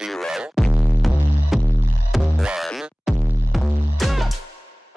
0, 1.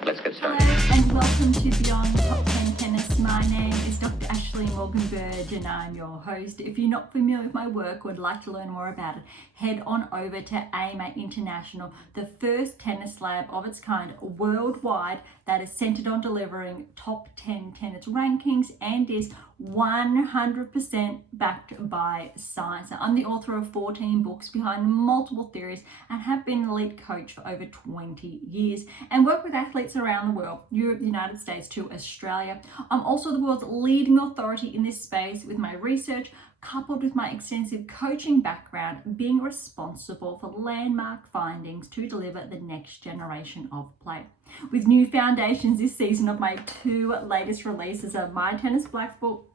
Let's get started. Hello and welcome to Beyond Top 10 Tennis. My name is Dr. Ashley Morgan-Berge and I'm your host. If you're not familiar with my work or would like to learn more about it, head on over to AM8 International, the first tennis lab of its kind worldwide that is centered on delivering top 10 tennis rankings and is 100% backed by science. I'm the author of 14 books behind multiple theories and have been an elite coach for over 20 years and work with athletes around the world, Europe, the United States to Australia. I'm also the world's leading authority in this space with my research, coupled with my extensive coaching background, being responsible for landmark findings to deliver the next generation of play. With new foundations this season of my two latest releases of My Tennis Black Book,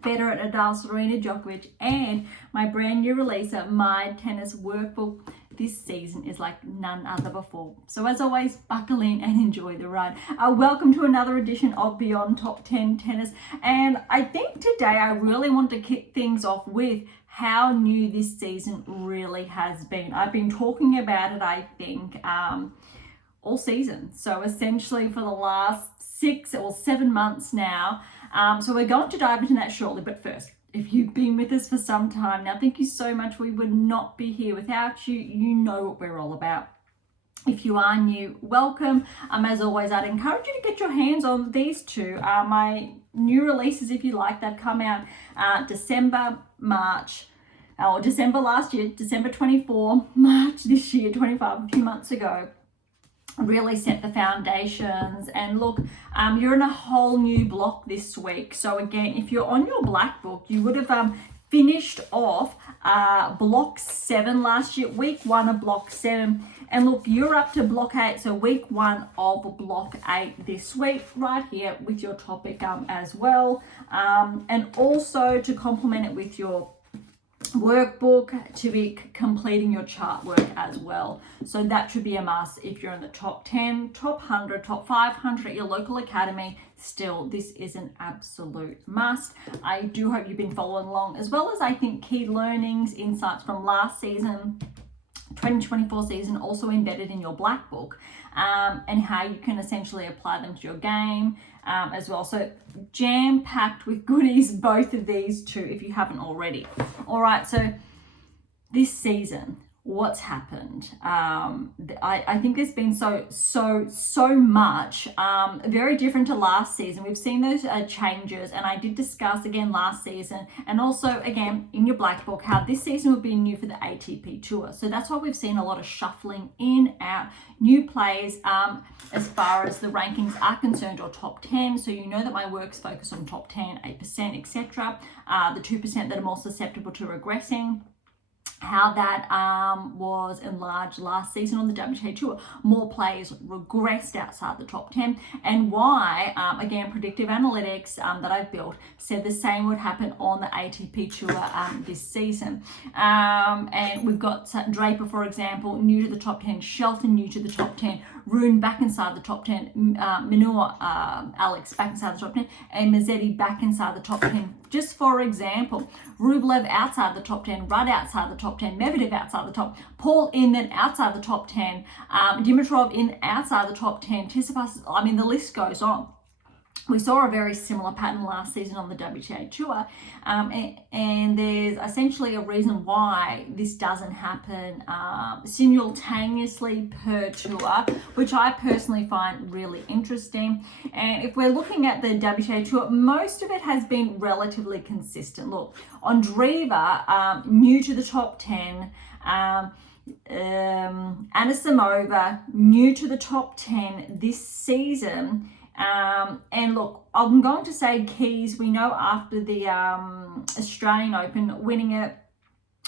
Federer, Nadal, Serena, Djokovic, and my brand new release of My Tennis Workbook, this season is like none other before. So as always, buckle in and enjoy the ride. Welcome to another edition of Beyond Top 10 Tennis. And I think today I really want to kick things off with how new this season really has been. I've been talking about it, I think, all season. So essentially for the last 6 or 7 months now. So we're going to dive into that shortly. But first, if you've been with us for some time now, thank you so much. We would not be here without you. You know what we're all about. If you are new, welcome. As always, I'd encourage you to get your hands on these two. My new releases, if you like, that come out December last year, December 24, March this year, 25, a few months ago. Really set the foundations. And look, you're in a whole new block this week. So again, if you're on your black book, you would have finished off block 7 last year, week 1 of block 7. And look, you're up to block 8, so week 1 of block 8 this week, right here with your topic as well. And also to complement it with your workbook to be completing your chart work as well. So that should be a must if you're in the top 10, top 100, top 500 at your local academy. Still, this is an absolute must. I do hope you've been following along, as well as I think key learnings, insights from last season, 2024 season, also embedded in your black book, and how you can essentially apply them to your game as well. So jam-packed with goodies, both of these two, if you haven't already. All right, so this season, what's happened? I think there's been so much, very different to last season. We've seen those changes, and I did discuss again last season, and also again in your black book, how this season would be new for the ATP tour. So that's why we've seen a lot of shuffling in, out, new plays as far as the rankings are concerned, or top 10. So you know that my work's focused on top 10, 8%, etc. The 2% that are more susceptible to regressing. How that was enlarged last season on the WTA Tour. More players regressed outside the top 10, and why, again, predictive analytics that I've built said the same would happen on the ATP Tour this season. And we've got Draper, for example, new to the top 10, Shelton new to the top 10, Rune back inside the top 10, Minaur, Alex back inside the top 10, and Mazzetti back inside the top 10. Just for example, Rublev outside the top 10, Rudd outside the top 10, Medvedev outside the top, Paul in then outside the top 10, Dimitrov in outside the top 10, Tsitsipas, I mean, the list goes on. We saw a very similar pattern last season on the WTA Tour, and there's essentially a reason why this doesn't happen simultaneously per tour, which I personally find really interesting. And if we're looking at the WTA Tour, most of it has been relatively consistent. Look, Andreeva, new to the top 10, Anisimova, new to the top 10 this season. And look, I'm going to say Keys, we know after the Australian Open winning it,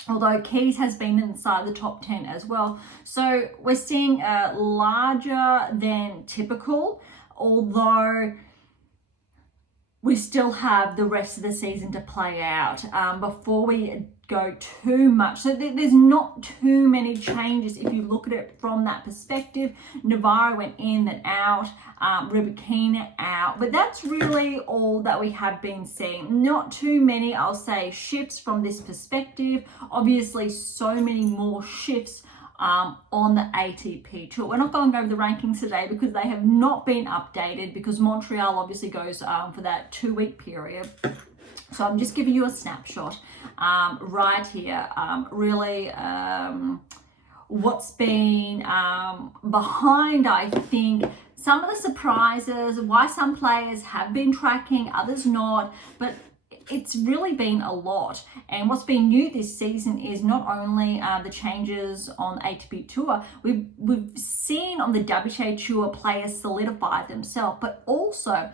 although Keys has been inside the top 10 as well. So we're seeing larger than typical, although we still have the rest of the season to play out before we go too much. So there's not too many changes if you look at it from that perspective. Navarro went in, then out, Rybakina out. But that's really all that we have been seeing. Not too many, I'll say, shifts from this perspective. Obviously, so many more shifts on the ATP Tour. We're not going over the rankings today because they have not been updated, because Montreal obviously goes for that 2-week period. So I'm just giving you a snapshot right here. Really what's been behind, I think, some of the surprises, why some players have been tracking, others not, but it's really been a lot. And what's been new this season is not only the changes on ATP Tour, we've seen on the WTA Tour players solidify themselves, but also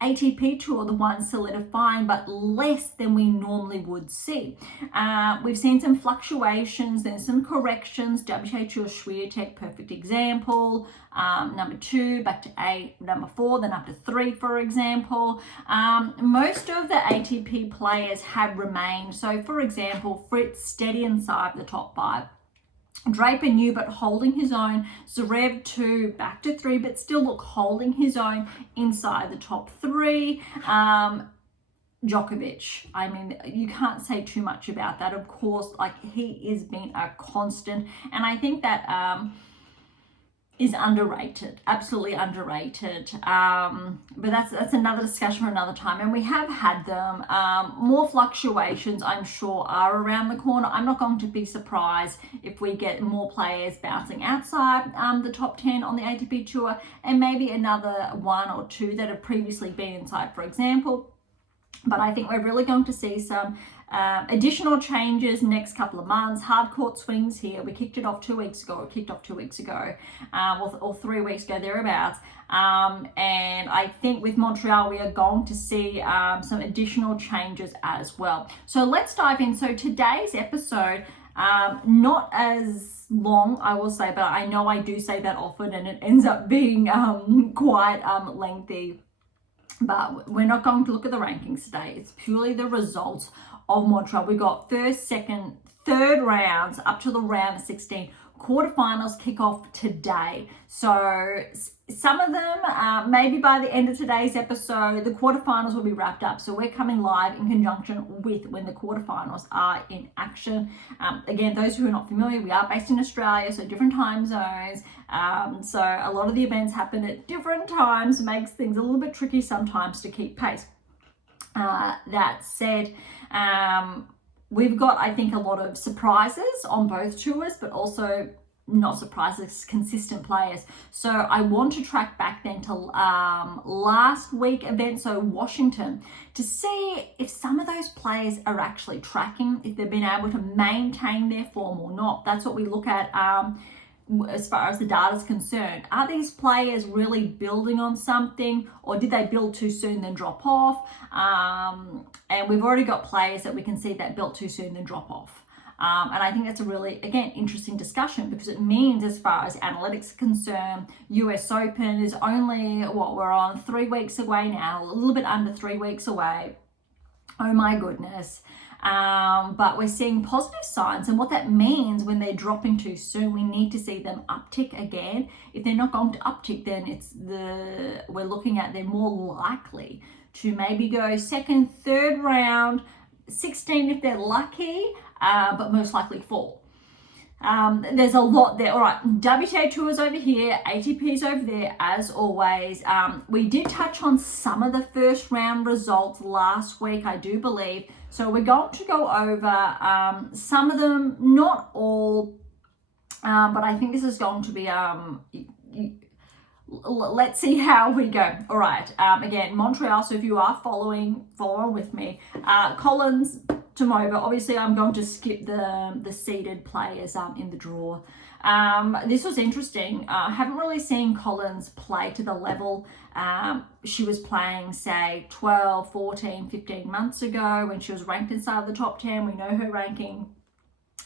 ATP Tour, the ones solidifying, but less than we normally would see. We've seen some fluctuations, then some corrections. WTA Tour Swiatek, perfect example. Number 2, back to 8, number 4, then up to 3, for example. Most of the ATP players have remained. So, for example, Fritz steady inside the top 5. Draper new but holding his own. Zverev 2, back to 3, but still look holding his own inside the top 3. Djokovic, I mean, you can't say too much about that. Of course, like, he has been a constant, and I think that is underrated, absolutely underrated. But that's another discussion for another time. And we have had them. More fluctuations, I'm sure, are around the corner. I'm not going to be surprised if we get more players bouncing outside the top 10 on the ATP Tour, and maybe another 1 or 2 that have previously been inside, for example. But I think we're really going to see some additional changes next couple of months. Hard court swings here. We kicked off 2 weeks ago, or 3 weeks ago, thereabouts. And I think with Montreal, we are going to see some additional changes as well. So let's dive in. So today's episode, not as long, I will say, but I know I do say that often and it ends up being quite lengthy. But we're not going to look at the rankings today. It's purely the results of Montreal. We got first, second, third rounds up to the round of 16. Quarterfinals kick off today. So some of them, maybe by the end of today's episode, the quarterfinals will be wrapped up. So we're coming live in conjunction with when the quarterfinals are in action. Again, those who are not familiar, we are based in Australia, so different time zones. So a lot of the events happen at different times, makes things a little bit tricky sometimes to keep pace. That said, we've got, I think, a lot of surprises on both tours, but also not surprises, consistent players. So I want to track back then to last week event, so Washington, to see if some of those players are actually tracking, if they've been able to maintain their form or not. That's what we look at as far as the data is concerned. Are these players really building on something, or did they build too soon then drop off? And we've already got players that we can see that built too soon then drop off. And I think that's a really, again, interesting discussion, because it means, as far as analytics are concerned, US Open is only, we're on 3 weeks away now, a little bit under 3 weeks away. Oh my goodness. But we're seeing positive signs, and what that means when they're dropping too soon, we need to see them uptick again. If they're not going to uptick, then we're looking at they're more likely to maybe go second, third round, 16 if they're lucky, but most likely fall. There's a lot there. All right, WTA Tours over here, ATP's over there, as always. We did touch on some of the first round results last week, I do believe. So we're going to go over some of them, not all, but I think this is going to be, let's see how we go. All right, again, Montreal, so if you are following with me, Collins, Tomova, obviously I'm going to skip the seeded players in the draw. This was interesting. I haven't really seen Collins play to the level she was playing, say, 12, 14, 15 months ago when she was ranked inside the top 10. We know her ranking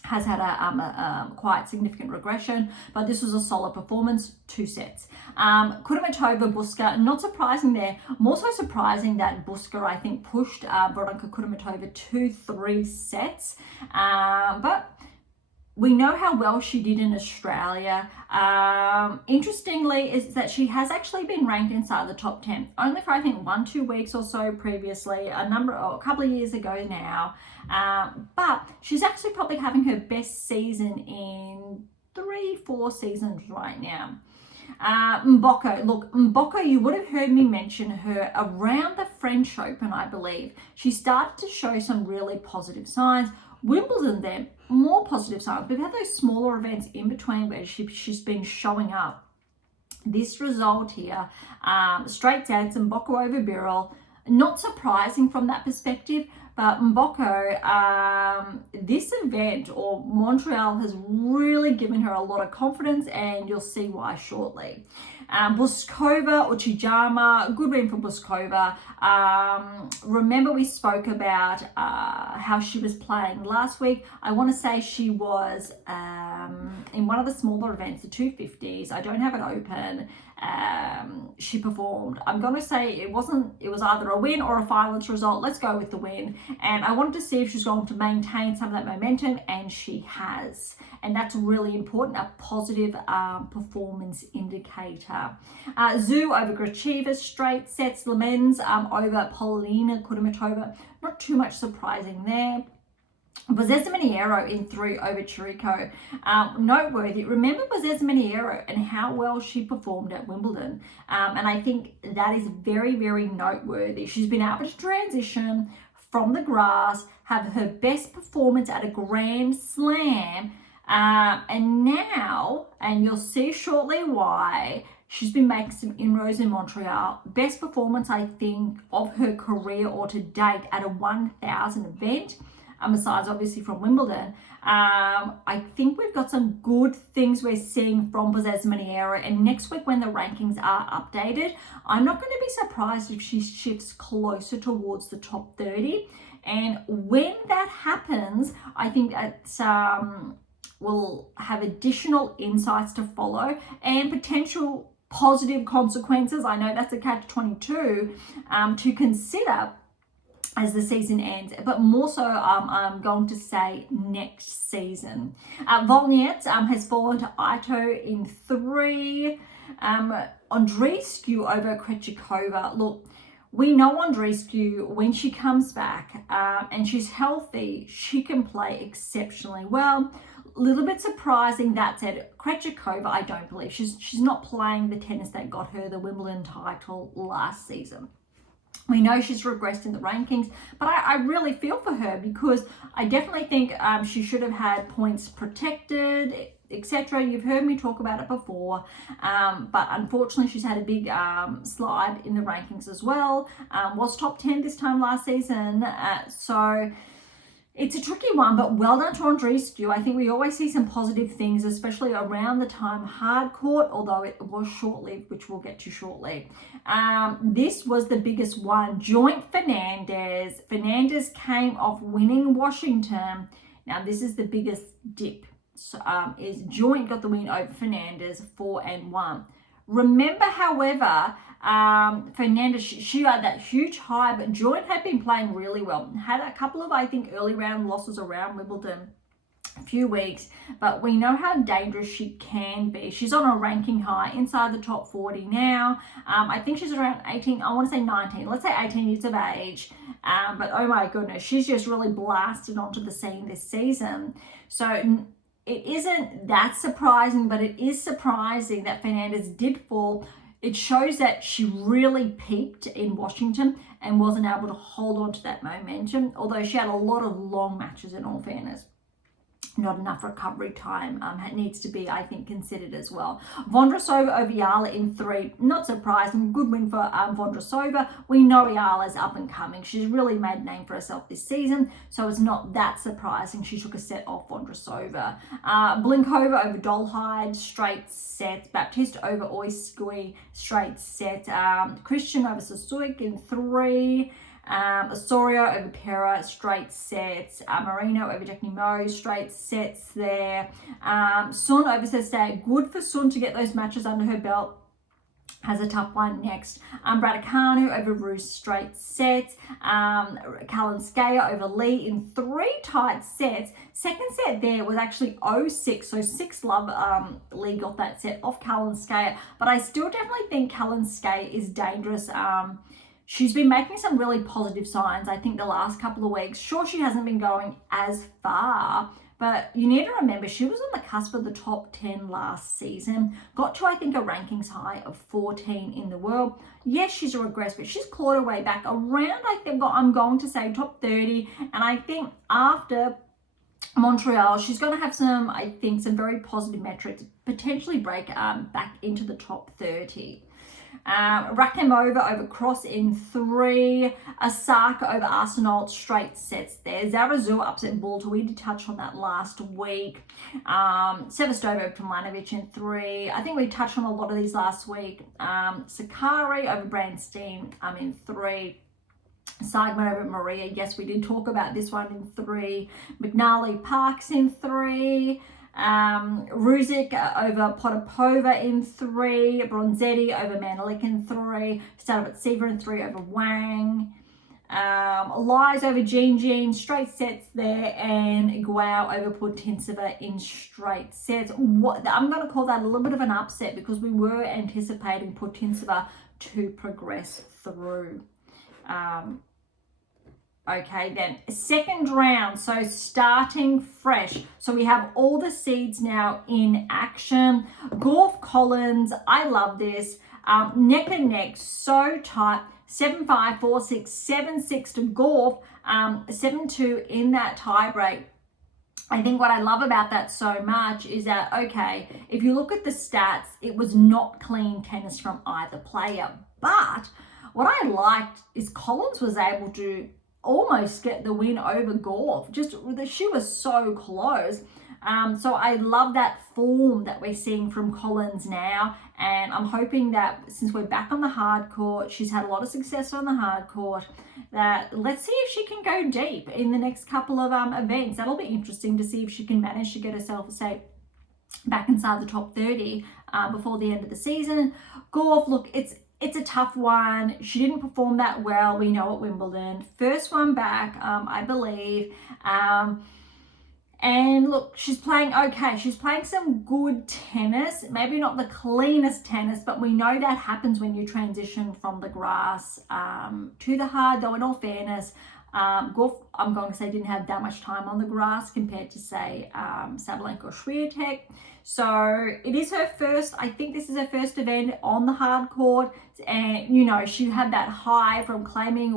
has had a quite significant regression, but this was a solid performance, 2 sets. Kudermetova, Buska, not surprising there. More so surprising that Buska, I think, pushed Veronika Kudermetova 2-3 sets. But we know how well she did in Australia. Interestingly, is that she has actually been ranked inside the top 10, only for I think 1-2 weeks or so previously, a couple of years ago now. But she's actually probably having her best season in 3-4 seasons right now. Mboko, look, Mboko, you would have heard me mention her around the French Open, I believe. She started to show some really positive signs. Wimbledon then, more positive signs. We've had those smaller events in between where she's been showing up. This result here, straight sets, Mboko over Birrell, not surprising from that perspective, but Mboko, this event, or Montreal, has really given her a lot of confidence, and you'll see why shortly. Buskova or Chijama, good win for Buskova. Remember we spoke about how she was playing last week. I want to say she was in one of the smaller events, the 250s. I don't have it open. She performed. I'm going to say it was either a win or a violence result. Let's go with the win. And I wanted to see if she's going to maintain some of that momentum, and she has. And that's really important, a positive performance indicator. Zhu over Gracheva, straight sets. Lemens over Polina Kudermetova. Not too much surprising there. Bouzas Maneiro in 3 over Chirico. Noteworthy. Remember Bouzas Maneiro and how well she performed at Wimbledon. And I think that is very, very noteworthy. She's been able to transition from the grass, have her best performance at a Grand Slam, and now, and you'll see shortly why, she's been making some inroads in Montreal. Best performance, I think, of her career or to date at a 1,000 event. Besides obviously from Wimbledon. I think we've got some good things we're seeing from Bouzas Maneiro, and next week when the rankings are updated, I'm not going to be surprised if she shifts closer towards the top 30. And when that happens, I think it's we'll have additional insights to follow and potential positive consequences. I know that's a catch-22 to consider as the season ends, but more so I'm going to say next season. Volniet has fallen to Ito in 3. Andreescu over Krejcikova. Look, we know Andreescu, when she comes back and she's healthy, she can play exceptionally well. A little bit surprising, that said, Krejcikova, I don't believe. She's not playing the tennis that got her the Wimbledon title last season. We know she's regressed in the rankings, but I really feel for her because I definitely think she should have had points protected, etc. You've heard me talk about it before, but unfortunately she's had a big slide in the rankings as well. Was top 10 this time last season, so it's a tricky one, but well done to Andreescu. I think we always see some positive things, especially around the time hard court, although it was short-lived, which we'll get to shortly. This was the biggest one. Joint Fernandez. Fernandez came off winning Washington. Now, this is the biggest dip. So, is Joint got the win over Fernandez, 4-1. Remember, however, Fernandez, she had that huge high, but Joint had been playing really well. Had a couple of, I think, early round losses around Wimbledon, a few weeks, but we know how dangerous she can be. She's on a ranking high inside the top 40 now. I think she's around 18, I want to say 19, let's say 18 years of age. But oh my goodness, she's just really blasted onto the scene this season. So it isn't that surprising, but it is surprising that Fernandez did fall. It shows that she really peaked in Washington and wasn't able to hold on to that momentum, although she had a lot of long matches in all fairness. Not enough recovery time needs to be, I think, considered as well. Vondrousova over Yala in 3. Not surprising. Good win for Vondrousova. We know Yala's up and coming. She's really made a name for herself this season, so it's not that surprising she took a set off Vondrousova. Blinkova over Dolhide, straight set. Baptiste over Oiskui, straight set. Christian over Sasuik in 3. Osorio over Pera, straight sets. Marino over Jacquinot, straight sets there. Sun over Sestay, good for Sun to get those matches under her belt. Has a tough one next. Raducanu over Roos, straight sets. Kalinskaya over Lee in 3 tight sets. Second set there was actually 0-6, so 6-love Lee got that set off Kalinskaya. But I still definitely think Kalinskaya is dangerous. She's been making some really positive signs, I think, the last couple of weeks. Sure, she hasn't been going as far, but you need to remember she was on the cusp of the top 10 last season. Got to, I think, a rankings high of 14 in the world. Yes, she's a regress, but she's clawed her way back around, I think, I'm going to say top 30. And I think after Montreal, she's going to have some, I think, some very positive metrics, potentially break back into the top 30. Rakhimova over Cross in 3. Osaka over Arsenal, straight sets there. Zarazua upset Balter. We did touch on that last week. Sevastova over Tomljanovic in 3. I think we touched on a lot of these last week. Sakari over Brandstein in 3. Sagman over Maria. Yes, we did talk about this one in 3. McNally Parks in 3. Ruzic over Potapova in 3. Bronzetti over Manalik in 3. Stanovitsiva in 3 over Wang. Lies over Jean, straight sets there, and Guao over Putintseva in straight sets. I'm going to call that a little bit of an upset because we were anticipating Putintseva to progress through. Okay, then second round, so starting fresh. So we have all the seeds now in action. Gauff Collins, I love this. Neck and neck, so tight. 7-5, 4-6, 7-6 to Gauff, 7-2 in that tie break. I think what I love about that so much is that, okay, if you look at the stats, it was not clean tennis from either player. But what I liked is Collins was able to almost get the win over Gauff. Just, she was so close. So I love that form that we're seeing from Collins now. And I'm hoping that since we're back on the hard court, she's had a lot of success on the hard court, that let's see if she can go deep in the next couple of events. That'll be interesting to see if she can manage to get herself, say, back inside the top 30 before the end of the season. Gauff, look, it's a tough one. She didn't perform that well, we know, at Wimbledon. First one back, I believe. And look, she's playing okay. She's playing some good tennis. Maybe not the cleanest tennis, but we know that happens when you transition from the grass to the hard, though in all fairness, Gauff, I'm going to say, didn't have that much time on the grass compared to, say, Sabalenka-Swiatek. So it is her first, I think this is her first event on the hard court. And, you know, she had that high from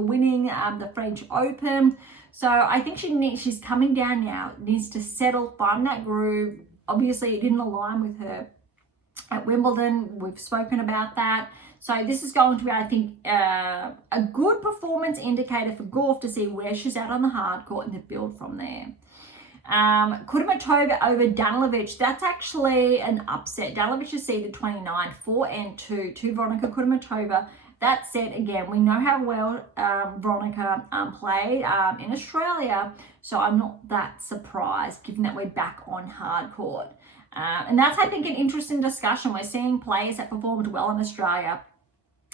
winning the French Open. So I think she's coming down now, needs to settle, find that groove. Obviously, it didn't align with her at Wimbledon. We've spoken about that. So this is going to be, I think, a good performance indicator for Gauff to see where she's at on the hard court and to build from there. Kudermetova over Danilovic. That's actually an upset. Danilovic is seeded 29, 4-2 to Veronika Kudermetova. That said, again, we know how well Veronika played in Australia, so I'm not that surprised given that we're back on hard court. And that's, I think, an interesting discussion. We're seeing players that performed well in Australia,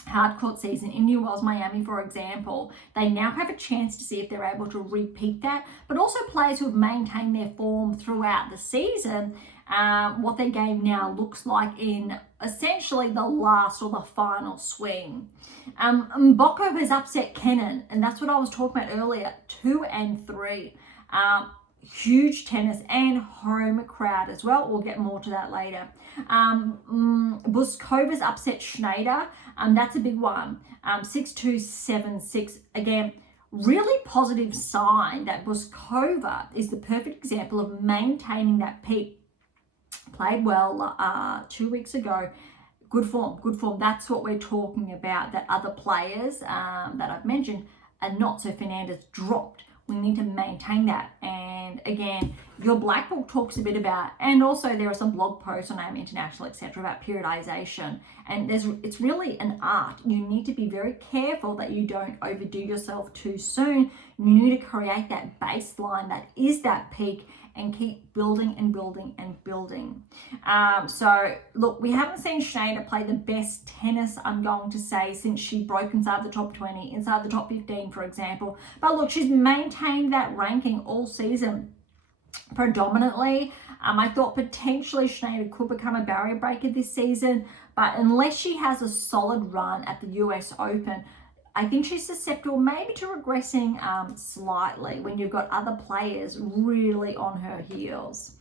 hard court season in New Orleans, Miami, for example. They now have a chance to see if they're able to repeat that, but also players who have maintained their form throughout the season, what their game now looks like in essentially the last or the final swing. Mboko has upset Kenin, and that's what I was talking about earlier, 2-3. Huge tennis and home crowd as well. We'll get more to that later. Buskova's upset Schneider. That's a big one. 6-2, 7-6. Again, really positive sign that Buskova is the perfect example of maintaining that peak. Played well 2 weeks ago. Good form, good form. That's what we're talking about, that other players that I've mentioned are not. So Fernandez dropped We need to maintain that. And again, your black book talks a bit about, and also there are some blog posts on AM International, etc., about periodization. And it's really an art. You need to be very careful that you don't overdo yourself too soon. You need to create that baseline that is that peak and keep building and building and building. So look, we haven't seen Schneider play the best tennis, I'm going to say, since she broke inside the top 20, inside the top 15, for example. But look, she's maintained that ranking all season. Predominantly, I thought potentially Schneider could become a barrier breaker this season, but unless she has a solid run at the US Open, I think she's susceptible maybe to regressing slightly when you've got other players really on her heels.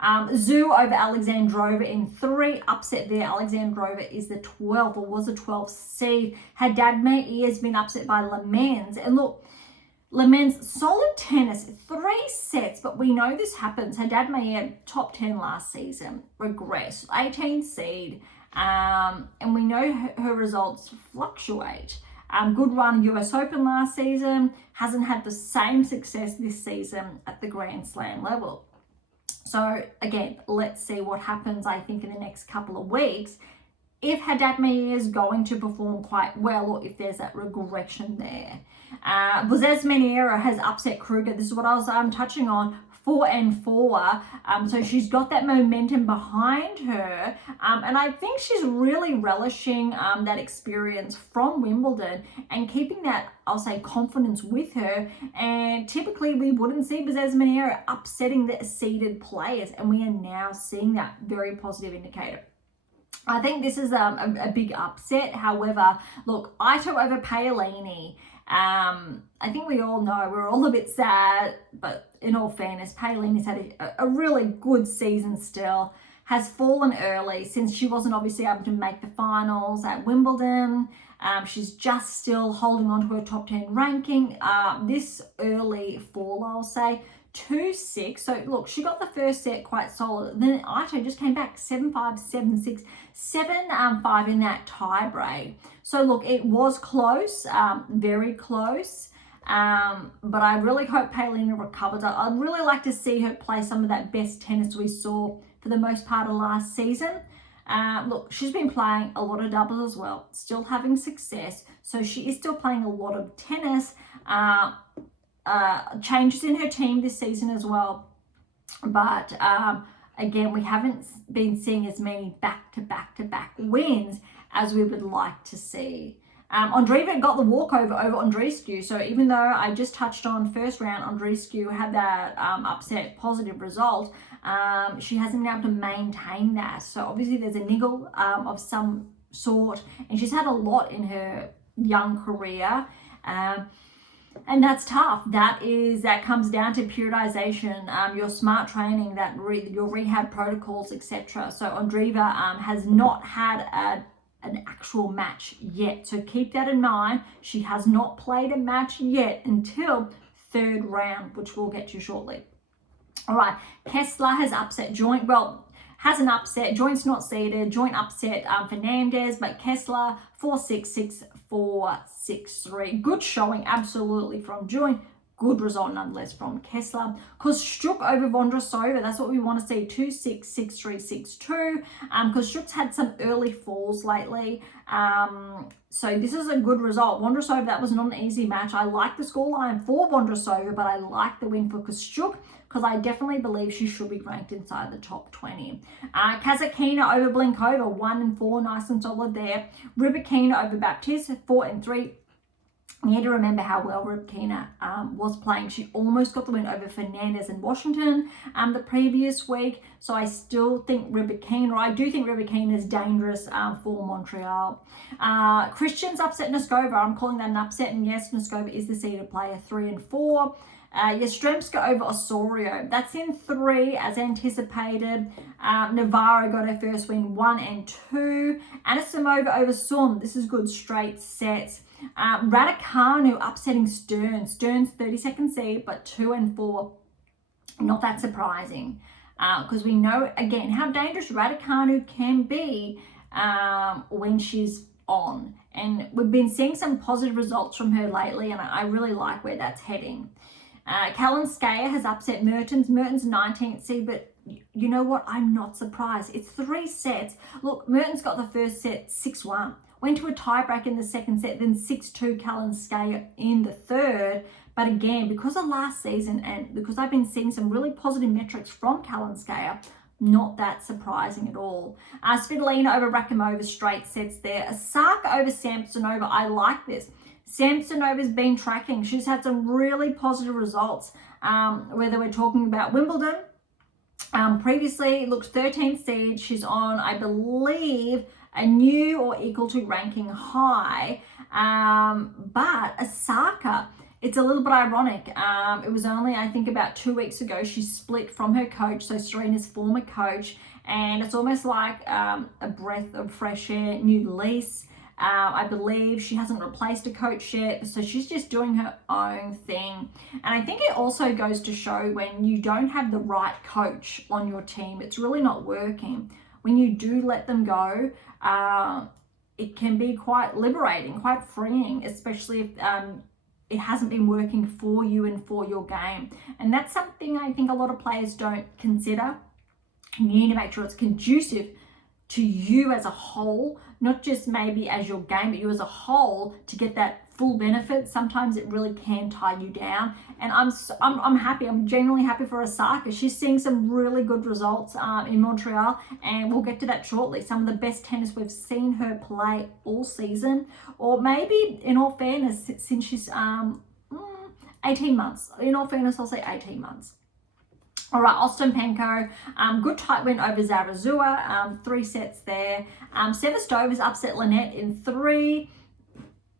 Zhu over Alexandrova in 3, upset there. Alexandrova is the 12th, or was the 12th seed. Haddad Maia has been upset by Le Mans. And look, Le Mans, solid tennis, 3 sets, but we know this happens. Haddad Maia, top 10 last season, regress, 18th seed, and we know her results fluctuate. Good run US Open last season, hasn't had the same success this season at the Grand Slam level. So again, let's see what happens, I think, in the next couple of weeks. If Haddad Maia is going to perform quite well, or if there's that regression there. Bouzas Maneiro has upset Kruger. This is what I was touching on. 4-4, so she's got that momentum behind her, and I think she's really relishing that experience from Wimbledon and keeping that, I'll say, confidence with her. And typically we wouldn't see Bouzas Maneiro upsetting the seeded players, and we are now seeing that very positive indicator. I think this is a big upset. However, look, Ito over Paolini. I think we all know we're all a bit sad, but in all fairness, Paolini's had a really good season still, has fallen early since she wasn't obviously able to make the finals at Wimbledon. She's just still holding on to her top 10 ranking. This early fall, I'll say, 2-6. So look, she got the first set quite solid. Then Ito just came back 7-5, 7-6, 7-5 in that tie break. So look, it was close, very close. But I really hope Paolini recovers. I'd really like to see her play some of that best tennis we saw for the most part of last season. Look, she's been playing a lot of doubles as well, still having success. So she is still playing a lot of tennis. Changes in her team this season as well. But again, we haven't been seeing as many back-to-back wins as we would like to see. Andreeva got the walkover over Andreescu. So even though I just touched on first round, Andreescu had that upset positive result, she hasn't been able to maintain that. So obviously there's a niggle of some sort, and she's had a lot in her young career. And that's tough. That comes down to periodization, your smart training, your rehab protocols, etc. So Andreeva has not had an actual match yet. So keep that in mind. She has not played a match yet until 3rd round, which we'll get to shortly. All right, Kessler has upset joint. Well, has an upset. Joint's not seeded. Joint upset Fernandez, but Kessler 4-6, 6-4, 6-3. Good showing, absolutely, from joint. Good result nonetheless from Kessler. Kostyuk over Vondrousova, that's what we want to see. 2-6, 6-3, 6-2. Kostyuk's had some early falls lately. So this is a good result. Vondrousova, that was not an easy match. I like the scoreline for Vondrousova, but I like the win for Kostyuk because I definitely believe she should be ranked inside the top 20. Khachanov over Blinkova, 1-4, nice and solid there. Rybakina over Baptiste, 4-3. You need to remember how well Rybakina was playing. She almost got the win over Fernandez in Washington the previous week. So I still think I do think Rybakina is dangerous for Montreal. Christian's upset Noskova. I'm calling that an upset. And yes, Noskova is the seeded player, 3-4. Yastremska over Osorio. That's in 3 as anticipated. Navarro got her first win, 1-2. Anisimova over Sum. This is good, straight sets. Raducanu upsetting Stearns. Stearns 32nd seed, but 2-4. Not that surprising because we know again how dangerous Raducanu can be when she's on. And we've been seeing some positive results from her lately, and I really like where that's heading. Kalinskaya has upset Mertens. Mertens 19th seed, but you know what? I'm not surprised. It's 3 sets. Look, Mertens got the first set 6-1. Went to a tiebreak in the second set, then 6-2 Kalinskaya in the third. But again, because of last season and because I've been seeing some really positive metrics from Kalinskaya, not that surprising at all. Svitolina over Rakimova, straight sets there. Osaka over Samsonova. I like this. Samsonova's been tracking. She's had some really positive results, whether we're talking about Wimbledon. Previously, looked 13th seed. She's on, I believe, a new or equal to ranking high. But Osaka, it's a little bit ironic. It was only, I think, about 2 weeks ago she split from her coach, so Serena's former coach, and it's almost like a breath of fresh air, new lease. I believe she hasn't replaced a coach yet, so she's just doing her own thing. And I think it also goes to show when you don't have the right coach on your team, it's really not working. When you do let them go, it can be quite liberating, quite freeing, especially if it hasn't been working for you and for your game. And that's something I think a lot of players don't consider. You need to make sure it's conducive to you as a whole, not just maybe as your game, but you as a whole to get that full benefit. Sometimes it really can tie you down. And I'm happy. I'm genuinely happy for Osaka. She's seeing some really good results in Montreal, and we'll get to that shortly. Some of the best tennis we've seen her play all season, or maybe, in all fairness, since she's 18 months. In all fairness, I'll say 18 months. All right, Ostapenko, good tight win over Zarazua, 3 sets there. Sevastova's upset Lynette in 3.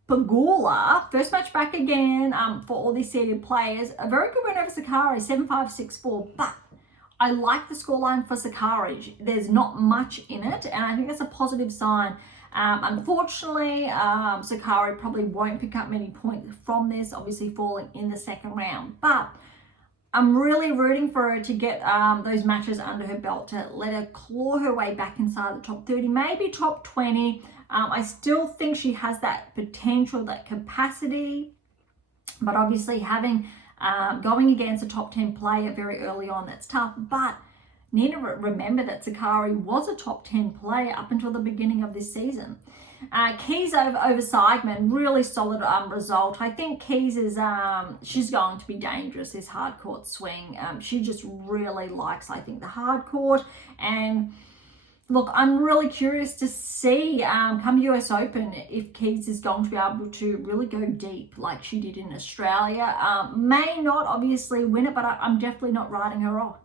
Pegula, first match back again for all these seeded players. A very good win over Sakari, 7-5, 6-4. But I like the scoreline for Sakari. There's not much in it, and I think that's a positive sign. Unfortunately, Sakari probably won't pick up many points from this, obviously falling in the second round. But I'm really rooting for her to get those matches under her belt, to let her claw her way back inside the top 30, maybe top 20. I still think she has that potential, that capacity, but obviously having going against a top 10 player very early on, that's tough. But need to remember that Sakari was a top 10 player up until the beginning of this season. Keys over Seidman, really solid result. I think Keys is she's going to be dangerous, this hard court swing. She just really likes, I think, the hard court. And look, I'm really curious to see come US Open if Keys is going to be able to really go deep like she did in Australia. May not obviously win it, but I'm definitely not writing her off.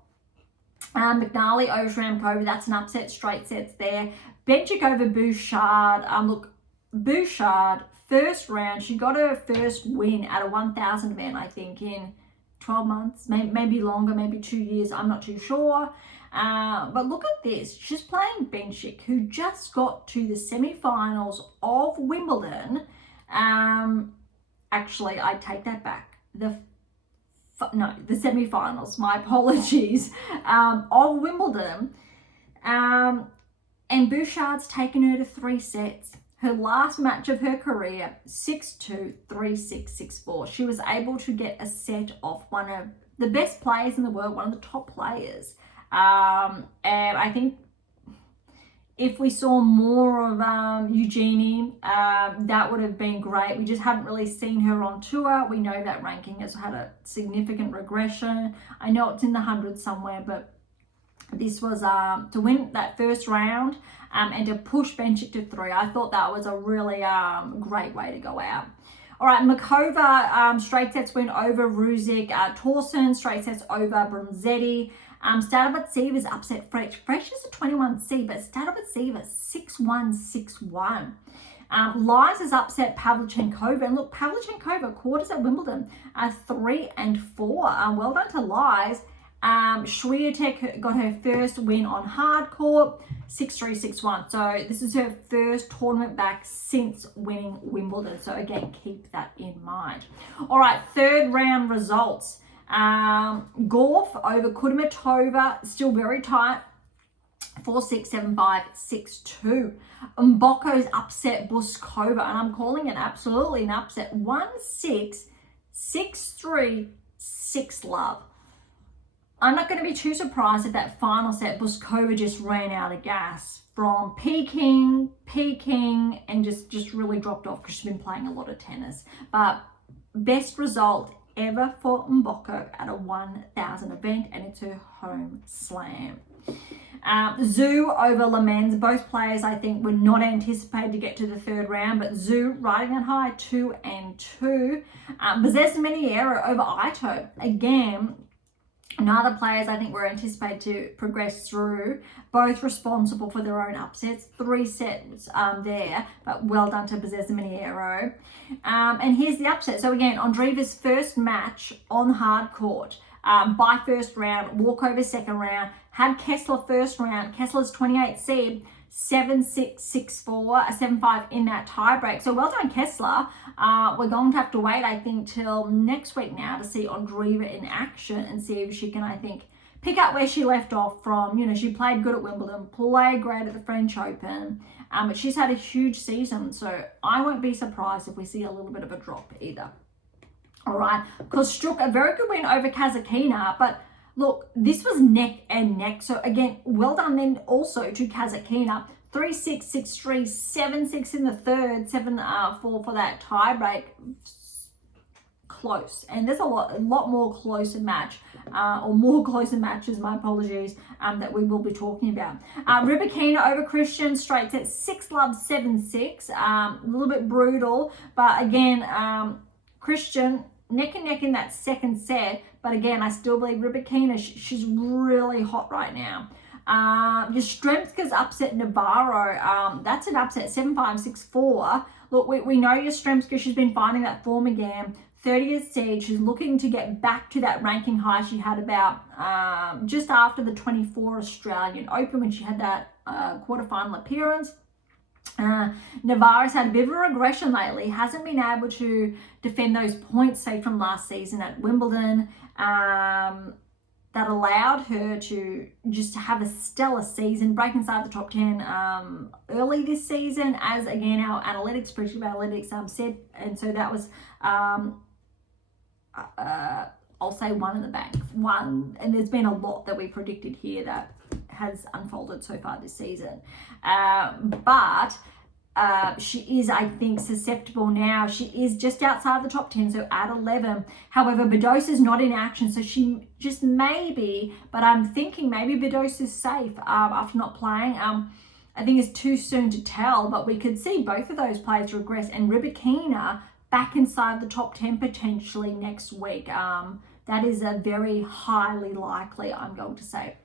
McNally over Shramkova, that's an upset, straight sets there. Benchik over Bouchard. Look, Bouchard, first round, she got her first win at a 1,000 men, I think, in 12 months, maybe longer, maybe 2 years, I'm not too sure. But look at this, she's playing Benchik, who just got to the semi-finals of Wimbledon. Actually, I take that back. The semi-finals, my apologies, of Wimbledon. And Bouchard's taken her to 3 sets. Her last match of her career, 6-2, 3-6, 6-4. She was able to get a set off one of the best players in the world, one of the top players. And I think if we saw more of Eugenie, that would have been great. We just haven't really seen her on tour. We know that ranking has had a significant regression. I know it's in the hundreds somewhere, but this was to win that first round and to push Benchik to 3. I thought that was a really great way to go out. All right, Makova, straight sets win over Ruzic. Tauson, straight sets over Bronzetti. Stadabatseva upset Fresh. Fresh is a 21 seed, but Stadabatseva 6-1, 6-1. Lies has upset Pavlyuchenkova. And look, Pavlyuchenkova, quarters at Wimbledon, 3 and 4. Well done to Lies. Swiatek got her first win on hard court, 6-3, 6-1. So this is her first tournament back since winning Wimbledon. So again, keep that in mind. All right, third round results. Gorf over Kudermetova, still very tight, 4-6, 7-5, 6-2. Mboko's upset Buskova, and I'm calling it absolutely an upset, 1-6, 6-3, 6-love. I'm not going to be too surprised if that final set Bouzkova just ran out of gas from peaking, and just really dropped off because she's been playing a lot of tennis. But best result ever for Mboko at a 1,000 event, and it's her home slam. Zhu over Lemens. Both players, I think, were not anticipated to get to the third round, but Zhu riding that high, 2-2. Bouzas Maneiro over Ito. Again, neither players, I think, were anticipated to progress through. Both responsible for their own upsets. 3 sets there, but well done to Bouzas Maneiro. And here's the upset. So again, Andreeva's first match on hard court. By first round, walkover second round, had Kessler first round. Kessler's 28 seed, 7-6, 6-4, a 7-5 in that tiebreak. So well done, Kessler. We're going to have to wait, I think, till next week now to see Andreeva in action and see if she can, I think, pick up where she left off from. You know, she played good at Wimbledon, played great at the French Open, but she's had a huge season. So I won't be surprised if we see a little bit of a drop either. All right, Kostyuk, a very good win over Khachanov, but look, this was neck and neck. So again, well done then also to Khachanov. 3-6, 6-3, 7-6 in the third, 7-4 for that tiebreak. Close, and there's a lot more closer match, or more closer matches, my apologies, that we will be talking about. Rybakina over Christian, straight set, 6-love, 7-6, a little bit brutal, but again, Christian neck and neck in that second set, but again, I still believe Rybakina, she's really hot right now. Yastremska's upset Navarro, that's an upset, 7-5, 6-4. Look, we know Yastremska, she's been finding that form again. 30th seed, she's looking to get back to that ranking high she had about just after the 24 Australian Open when she had that quarterfinal appearance. Navarro's had a bit of a regression lately, hasn't been able to defend those points, say, from last season at Wimbledon, that allowed her to just have a stellar season, break inside the top 10 early this season, as again our analytics, predictive analytics said, and so that was I'll say one in the bank, one, and there's been a lot that we predicted here that has unfolded so far this season, but she is, I think, susceptible now. She is just outside the top 10, so at 11. However, Badosa's not in action, so she just maybe, but I'm thinking maybe Badosa's safe after not playing. I think it's too soon to tell, but we could see both of those players regress, and Rybakina back inside the top 10 potentially next week. That is a very highly likely, I'm going to say.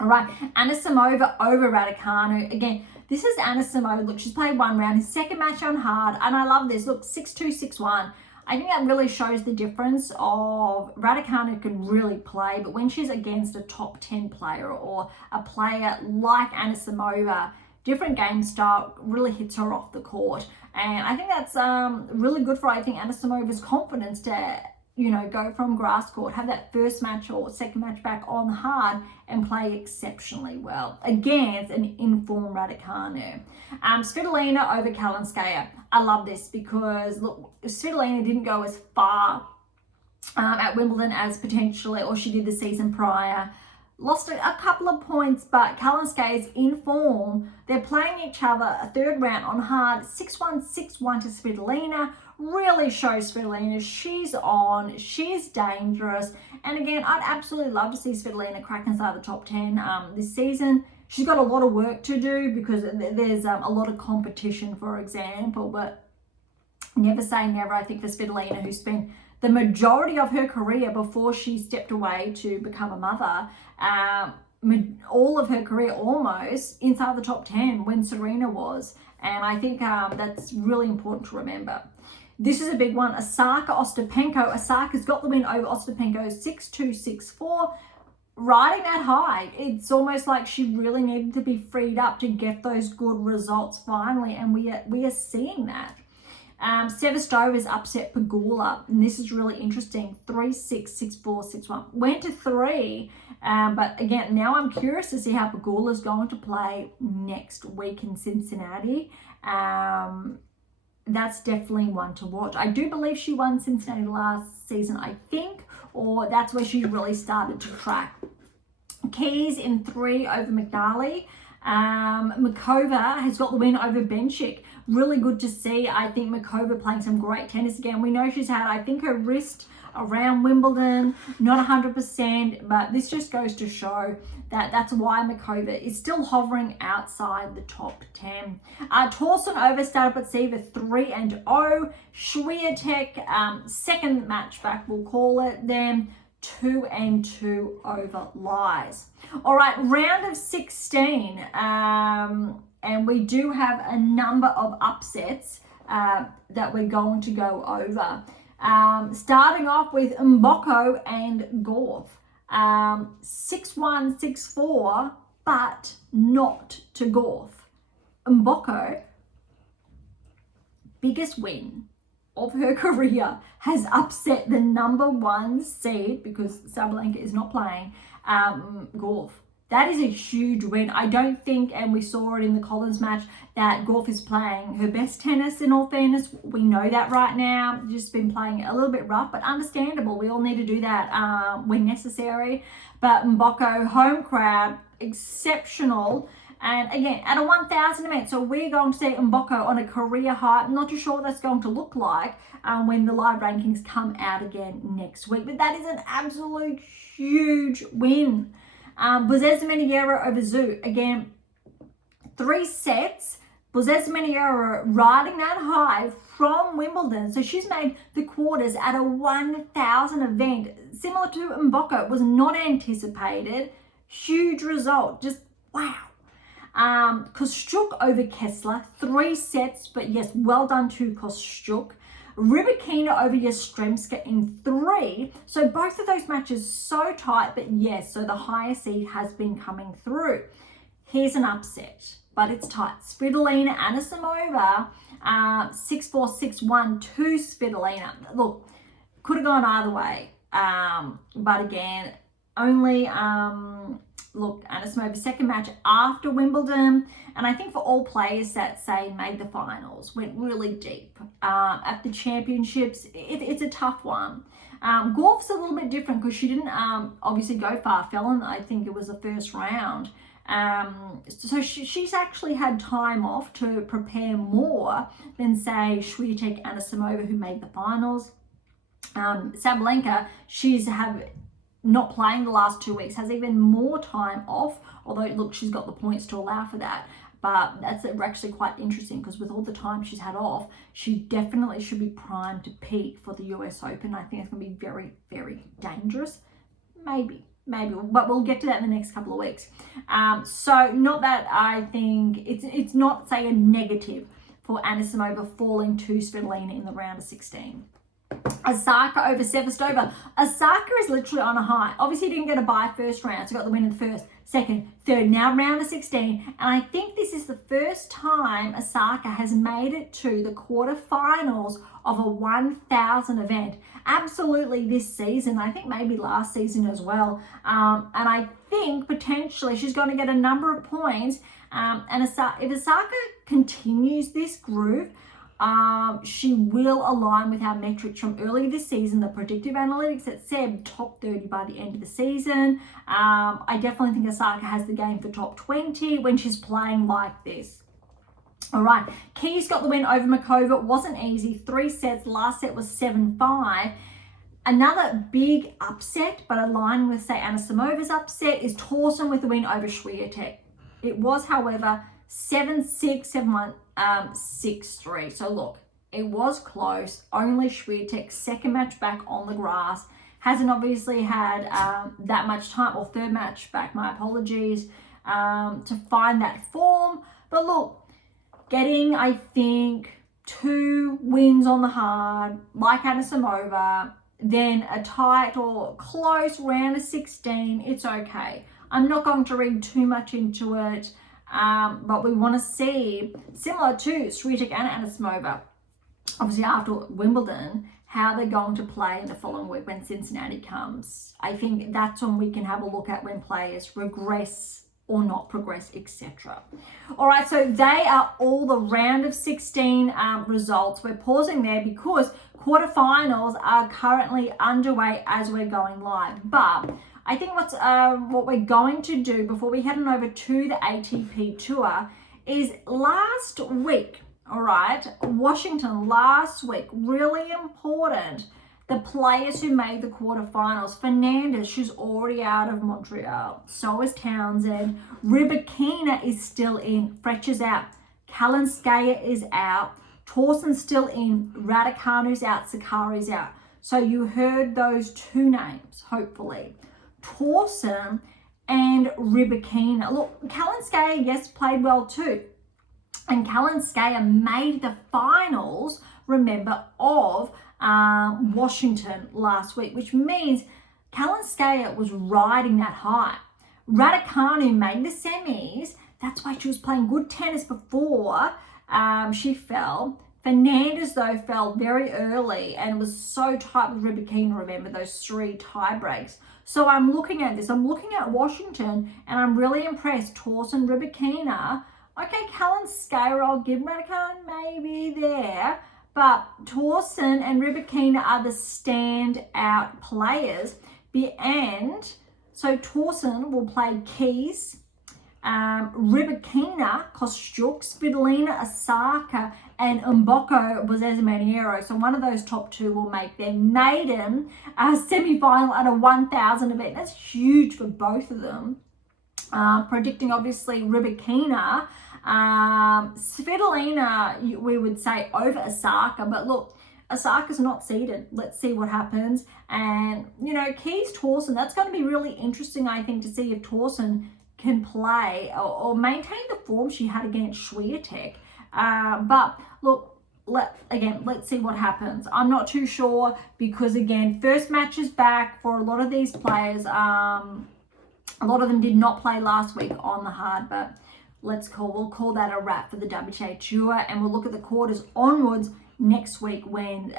All right, Anisimova over Raducanu. Again, this is Anisimova. Look, she's played one round, his second match on hard, and I love this. Look, 6-2, 6-1. I think that really shows the difference of Raducanu can really play, but when she's against a top 10 player or a player like Anisimova, different game style really hits her off the court. And I think that's really good for, I think, Anisimova's confidence to, you know, go from grass court, have that first match or second match back on hard and play exceptionally well against an informed Raducanu. Svitolina over Kalinskaya. I love this because, look, Svitolina didn't go as far at Wimbledon as potentially, or she did the season prior. Lost a couple of points, but Kalinskaya is in form. They're playing each other a third round on hard, 6-1, 6-1 to Svitolina. Really shows Svitolina she's on, she's dangerous. And again, I'd absolutely love to see Svitolina crack inside the top 10 this season. She's got a lot of work to do because there's a lot of competition, for example, but never say never, I think, for Svitolina, who spent the majority of her career before she stepped away to become a mother, all of her career almost inside the top 10 when Serena was. And I think that's really important to remember. This is a big one. Osaka, Ostapenko. Osaka's got the win over Ostapenko, 6-2, 6-4. Riding that high. It's almost like she really needed to be freed up to get those good results finally. And we are seeing that. Sevestova's upset Pegula, and this is really interesting. 3-6, 6-4, 6-1. Went to 3, but again, now I'm curious to see how Pegula's going to play next week in Cincinnati. that's definitely one to watch. I do believe she won Cincinnati last season, I think, or that's where she really started to track. Keys in 3 over McNally. Makova has got the win over Benchik. Really good to see. I think Makova playing some great tennis again. We know she's had, I think, her wrist around Wimbledon, not 100%, but this just goes to show that that's why Makova is still hovering outside the top 10. Tauson over Startup at Sea with 3-0. Swiatek, second match back, we'll call it then. 2-2 over Lies. All right, round of 16, and we do have a number of upsets that we're going to go over. Starting off with Mboko and Gauff. 6-1, 6-4, but not to Gauff. Mboko, biggest win of her career, has upset the #1 seed, because Sabalenka is not playing, Gauff. That is a huge win. I don't think, and we saw it in the Collins match, that Gauff is playing her best tennis, in all fairness. We know that right now. Just been playing a little bit rough, but understandable. We all need to do that when necessary. But Mboko, home crowd, exceptional. And again, at a 1,000 event, so we're going to see Mboko on a career high. I'm not too sure what that's going to look like when the live rankings come out again next week. But that is an absolute huge win. Bouzas Maneiro over Zhu. Again, 3 sets. Bouzas Maneiro riding that high from Wimbledon. So she's made the quarters at a 1,000 event. Similar to Mboko, it was not anticipated. Huge result. Just wow. Kostyuk over Kessler, 3 sets, but yes, well done to Kostyuk. Rybakina over Yastremska in 3. So both of those matches so tight, but yes, so the higher seed has been coming through. Here's an upset, but it's tight. Svitolina, Anisimova, 6-4, 6-1 to Svitolina. Look, could have gone either way, but again, only look, Anisimova's second match after Wimbledon, and I think for all players that say made the finals, went really deep at the championships, it's a tough one. Gauff's a little bit different because she didn't obviously go far, fell in, I think it was the first round. So she's actually had time off to prepare more than, say, Swiatek, Anisimova, who made the finals. Sabalenka, she's not playing the last 2 weeks, has even more time off, although look, she's got the points to allow for that. But that's actually quite interesting because with all the time she's had off, she definitely should be primed to peak for the US Open. I think it's going to be very, very dangerous. Maybe, but we'll get to that in the next couple of weeks. So not that I think, it's not, say, a negative for Anisimova falling to Svitolina in the round of 16. Osaka over Sevastova. Osaka is literally on a high. Obviously didn't get a bye first round, so got the win in the first, second, third, now round of 16. And I think this is the first time Osaka has made it to the quarterfinals of a 1,000 event. Absolutely this season. I think maybe last season as well. And I think potentially she's going to get a number of points. And if Osaka continues this groove, she will align with our metrics from earlier this season, the predictive analytics that said top 30 by the end of the season. I definitely think Osaka has the game for top 20 when she's playing like this. All right, Keys got the win over Makova. It wasn't easy. 3 sets. Last set was 7-5. Another big upset, but aligned with, say, Anisimova's upset, is Tauson with the win over Swiatek. It was, however, 7-6, 7-1, 6-3. So look, it was close. Only Swiatek's second match back on the grass. Hasn't obviously had that much time, or third match back, my apologies, to find that form. But look, getting, I think, 2 wins on the hard, like Anisimova, then a tight or close round of 16, it's okay. I'm not going to read too much into it. But we want to see, similar to Swiatek and Anisimova, obviously after Wimbledon, how they're going to play in the following week when Cincinnati comes. I think that's when we can have a look at when players regress or not progress, etc. All right, so they are all the round of 16 results. We're pausing there because quarterfinals are currently underway as we're going live. But I think what we're going to do before we head on over to the ATP Tour is last week, all right, Washington last week, really important. The players who made the quarterfinals, Fernandez, she's already out of Montreal. So is Tauson. Rybakina is still in. Fritz is out. Kalinskaya is out. Tauson's still in. Raducanu's out. Sakari's out. So you heard those two names, hopefully. Tauson and Rybakina. Look, Kalinskaya, yes, played well too. And Kalinskaya made the finals, remember, of Washington last week, which means Kalinskaya was riding that high. Raducanu made the semis. That's why she was playing good tennis before she fell. Fernandez, though, fell very early and was so tight with Rybakina, remember, those 3 tie breaks. So I'm looking at this. I'm looking at Washington, and I'm really impressed. Tauson, Rybakina. Okay, Kalinskaya, I'll give Raducanu maybe there. But Tauson and Rybakina are the standout players. And so Tauson will play keys. Rybakina, Kostyuk, Svitolina, Osaka, and Mboko, Bouzas Maneiro. So one of those top 2 will make their maiden semi-final at a 1,000 event. That's huge for both of them. Predicting, obviously, Rybakina. Svitolina, we would say over Osaka, but look, Osaka's not seeded. Let's see what happens. And, you know, keys Tauson, that's going to be really interesting, I think, to see if Tauson can play or maintain the form she had against Swiatek. But look, let's see what happens. I'm not too sure because, again, first match is back for a lot of these players. A lot of them did not play last week on the hard, but we'll call that a wrap for the WTA Tour, and we'll look at the quarters onwards next week when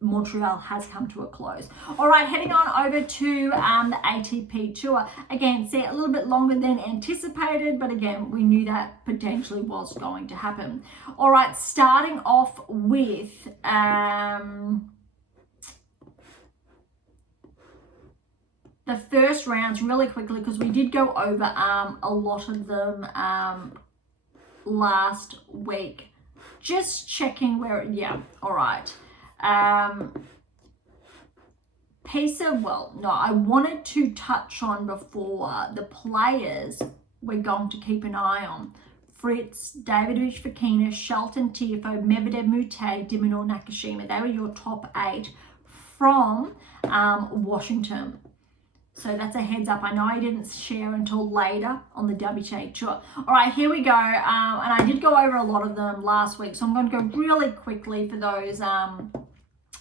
Montreal has come to a close. All right, heading on over to the ATP Tour. Again, see, a little bit longer than anticipated, but again, we knew that potentially was going to happen. All right, starting off with the first rounds really quickly, because we did go over a lot of them last week. Just checking where, yeah, all right. I wanted to touch on before the players we're going to keep an eye on. Fritz, Davidovich Fokina, Shelton, Tiafoe, Medvedev, Mute, de Minaur, Nakashima. They were your top 8 from Washington. So that's a heads up. I know I didn't share until later on the WTA Tour. All right, here we go. And I did go over a lot of them last week, so I'm going to go really quickly for those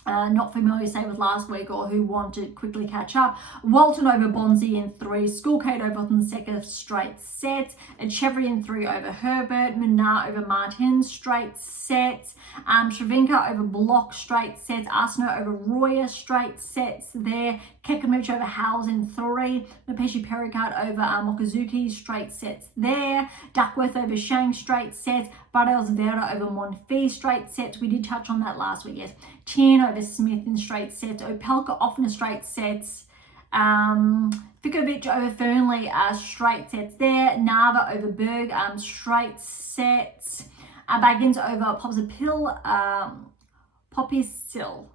not familiar, say, with last week or who want to quickly catch up. Walton over Bonzi in 3, Skulkate over Fonseca straight sets, Echeverry in 3 over Herbert, Minaur over Martin straight sets, Shravinka over Block straight sets, Arsenault over Royer straight sets there, Kekimich over Howells in 3, Mapeshi Pericard over Mokazuki straight sets there, Duckworth over Shang straight sets, Bartels Vera over Monfils straight sets. We did touch on that last week, yes. Tien over Smith in straight sets, Opelka off in a straight sets, Fikovic over Fernley straight sets there, Nava over Berge straight sets, Baggins over Popyrin.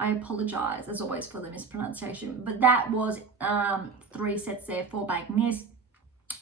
I apologize as always for the mispronunciation, but that was 3 sets there for Baggins.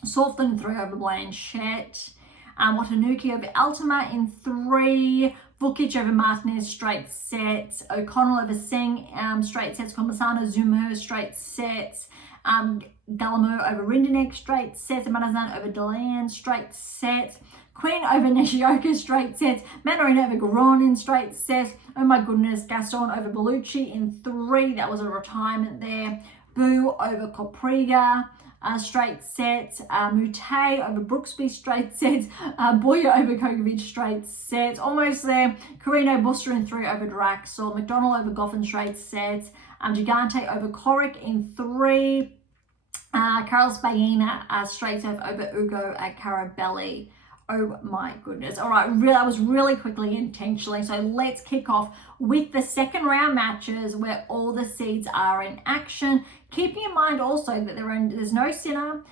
Softon 3 over Blanchett, Watanuki over Altima in 3, Vukic over Martinez straight sets, O'Connell over Singh straight sets, Komasano Zuma straight sets, Galamo over Rindenek straight sets, Manazan over Delan straight sets, Queen over Nishioka straight sets, Mandarin over Garon in straight sets, oh my goodness, Gaston over Bellucci in 3, that was a retirement there, Boo over Kopriga, straight sets, Mute over Brooksby straight sets, Boyer over Kokovic straight sets, almost there, Carino Buster in 3 over Draxel, McDonald over Goffin straight sets, Gigante over Coric in 3, Carlos Baena straight serve over Ugo Carabelli. Oh my goodness. All right, that was really quickly intentionally. So let's kick off with the second round matches where all the seeds are in action. Keeping in mind also that there's no Sinner,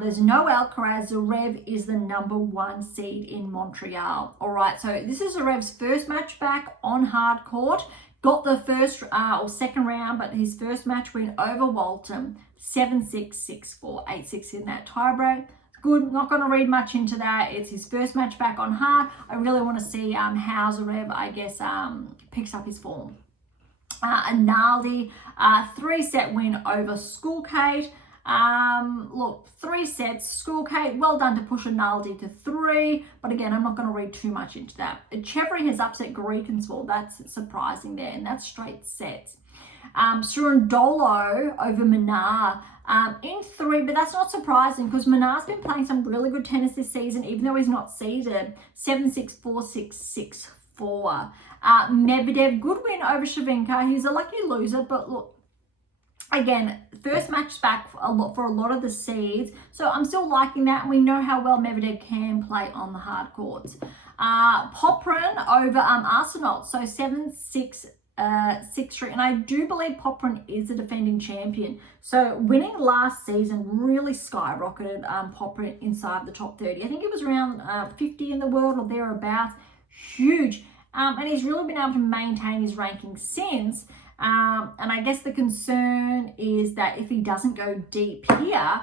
there's no Alcaraz. Zverev is the #1 seed in Montreal. All right, so this is Zverev's first match back on hard court. Got the first or second round, but his first match win over Walton, 7-6, 6-4, 8-6 in that tiebreak. Good, not going to read much into that. It's his first match back on hard. I really want to see how Zverev, I guess, picks up his form. Analdi, 3-set win over Schoolcate. Look, 3 sets. Schoolcate, well done to push Analdi to 3. But again, I'm not going to read too much into that. Chevry has upset Greekenswall. That's surprising there, and that's straight sets. Surundolo over Minaur in 3, but that's not surprising because Minaur's been playing some really good tennis this season, even though he's not seeded. 7-6, 4-6, 6-4. Medvedev, good win over Shavinka. He's a lucky loser, but look, again, first match back for a lot of the seeds, so I'm still liking that, and we know how well Medvedev can play on the hard courts. Popyrin over Arsenault, so 7-6, 6-3, and I do believe Popyrin is a defending champion. So winning last season really skyrocketed Popyrin inside the top 30. I think it was around 50 in the world or thereabouts. Huge. And he's really been able to maintain his ranking since. And I guess the concern is that if he doesn't go deep here,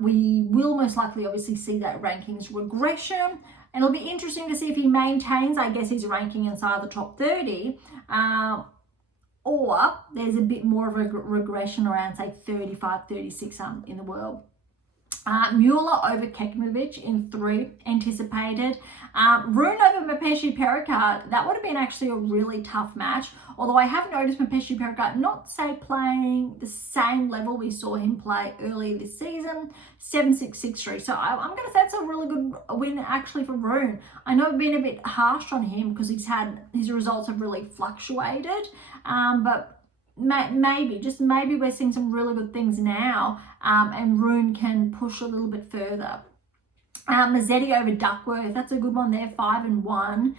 we will most likely obviously see that rankings regression. And it'll be interesting to see if he maintains, I guess, his ranking inside the top 30, or there's a bit more of a regression around, say, 35, 36 in the world. Mueller over Kekmanovic in 3, anticipated. Rune over Mapeshi Pericard, that would have been actually a really tough match. Although I have noticed Mapeshi Pericard not, say, playing the same level we saw him play earlier this season, 7-6, 6-3. So I'm going to say that's a really good win actually for Rune. I know I've been a bit harsh on him because his results have really fluctuated, but maybe we're seeing some really good things now, and Rune can push a little bit further. Mazzetti over Duckworth, that's a good one there, 5-1.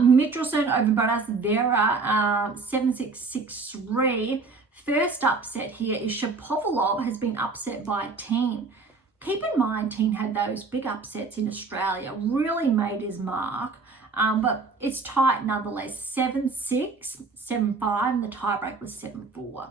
Michelson over Bouzas Maneiro, 7-6, 6-3. First upset here is Shapovalov has been upset by Teen. Keep in mind, Teen had those big upsets in Australia, really made his mark. But it's tight nonetheless, 7-6, 7-5, and the tiebreak was 7-4.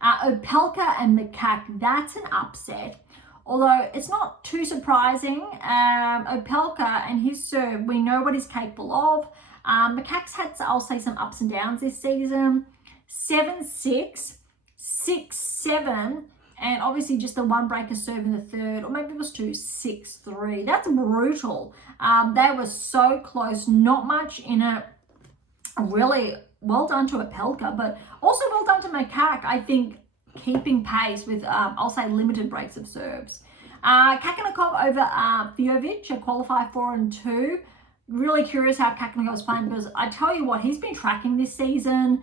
Opelka and Makak, that's an upset. Although it's not too surprising. Opelka and his serve, we know what he's capable of. Makak's had, I'll say, some ups and downs this season. 7-6, 6-7, and obviously just the one breaker serve in the third, or maybe it was 2, 6-3. That's brutal. They were so close, not much in it. Really well done to Opelka, but also well done to Makak, I think, keeping pace with, I'll say, limited breaks of serves. Khachanov over Fiovic, a qualifier 4-2. Really curious how Khachanov is playing, because I tell you what, he's been tracking this season,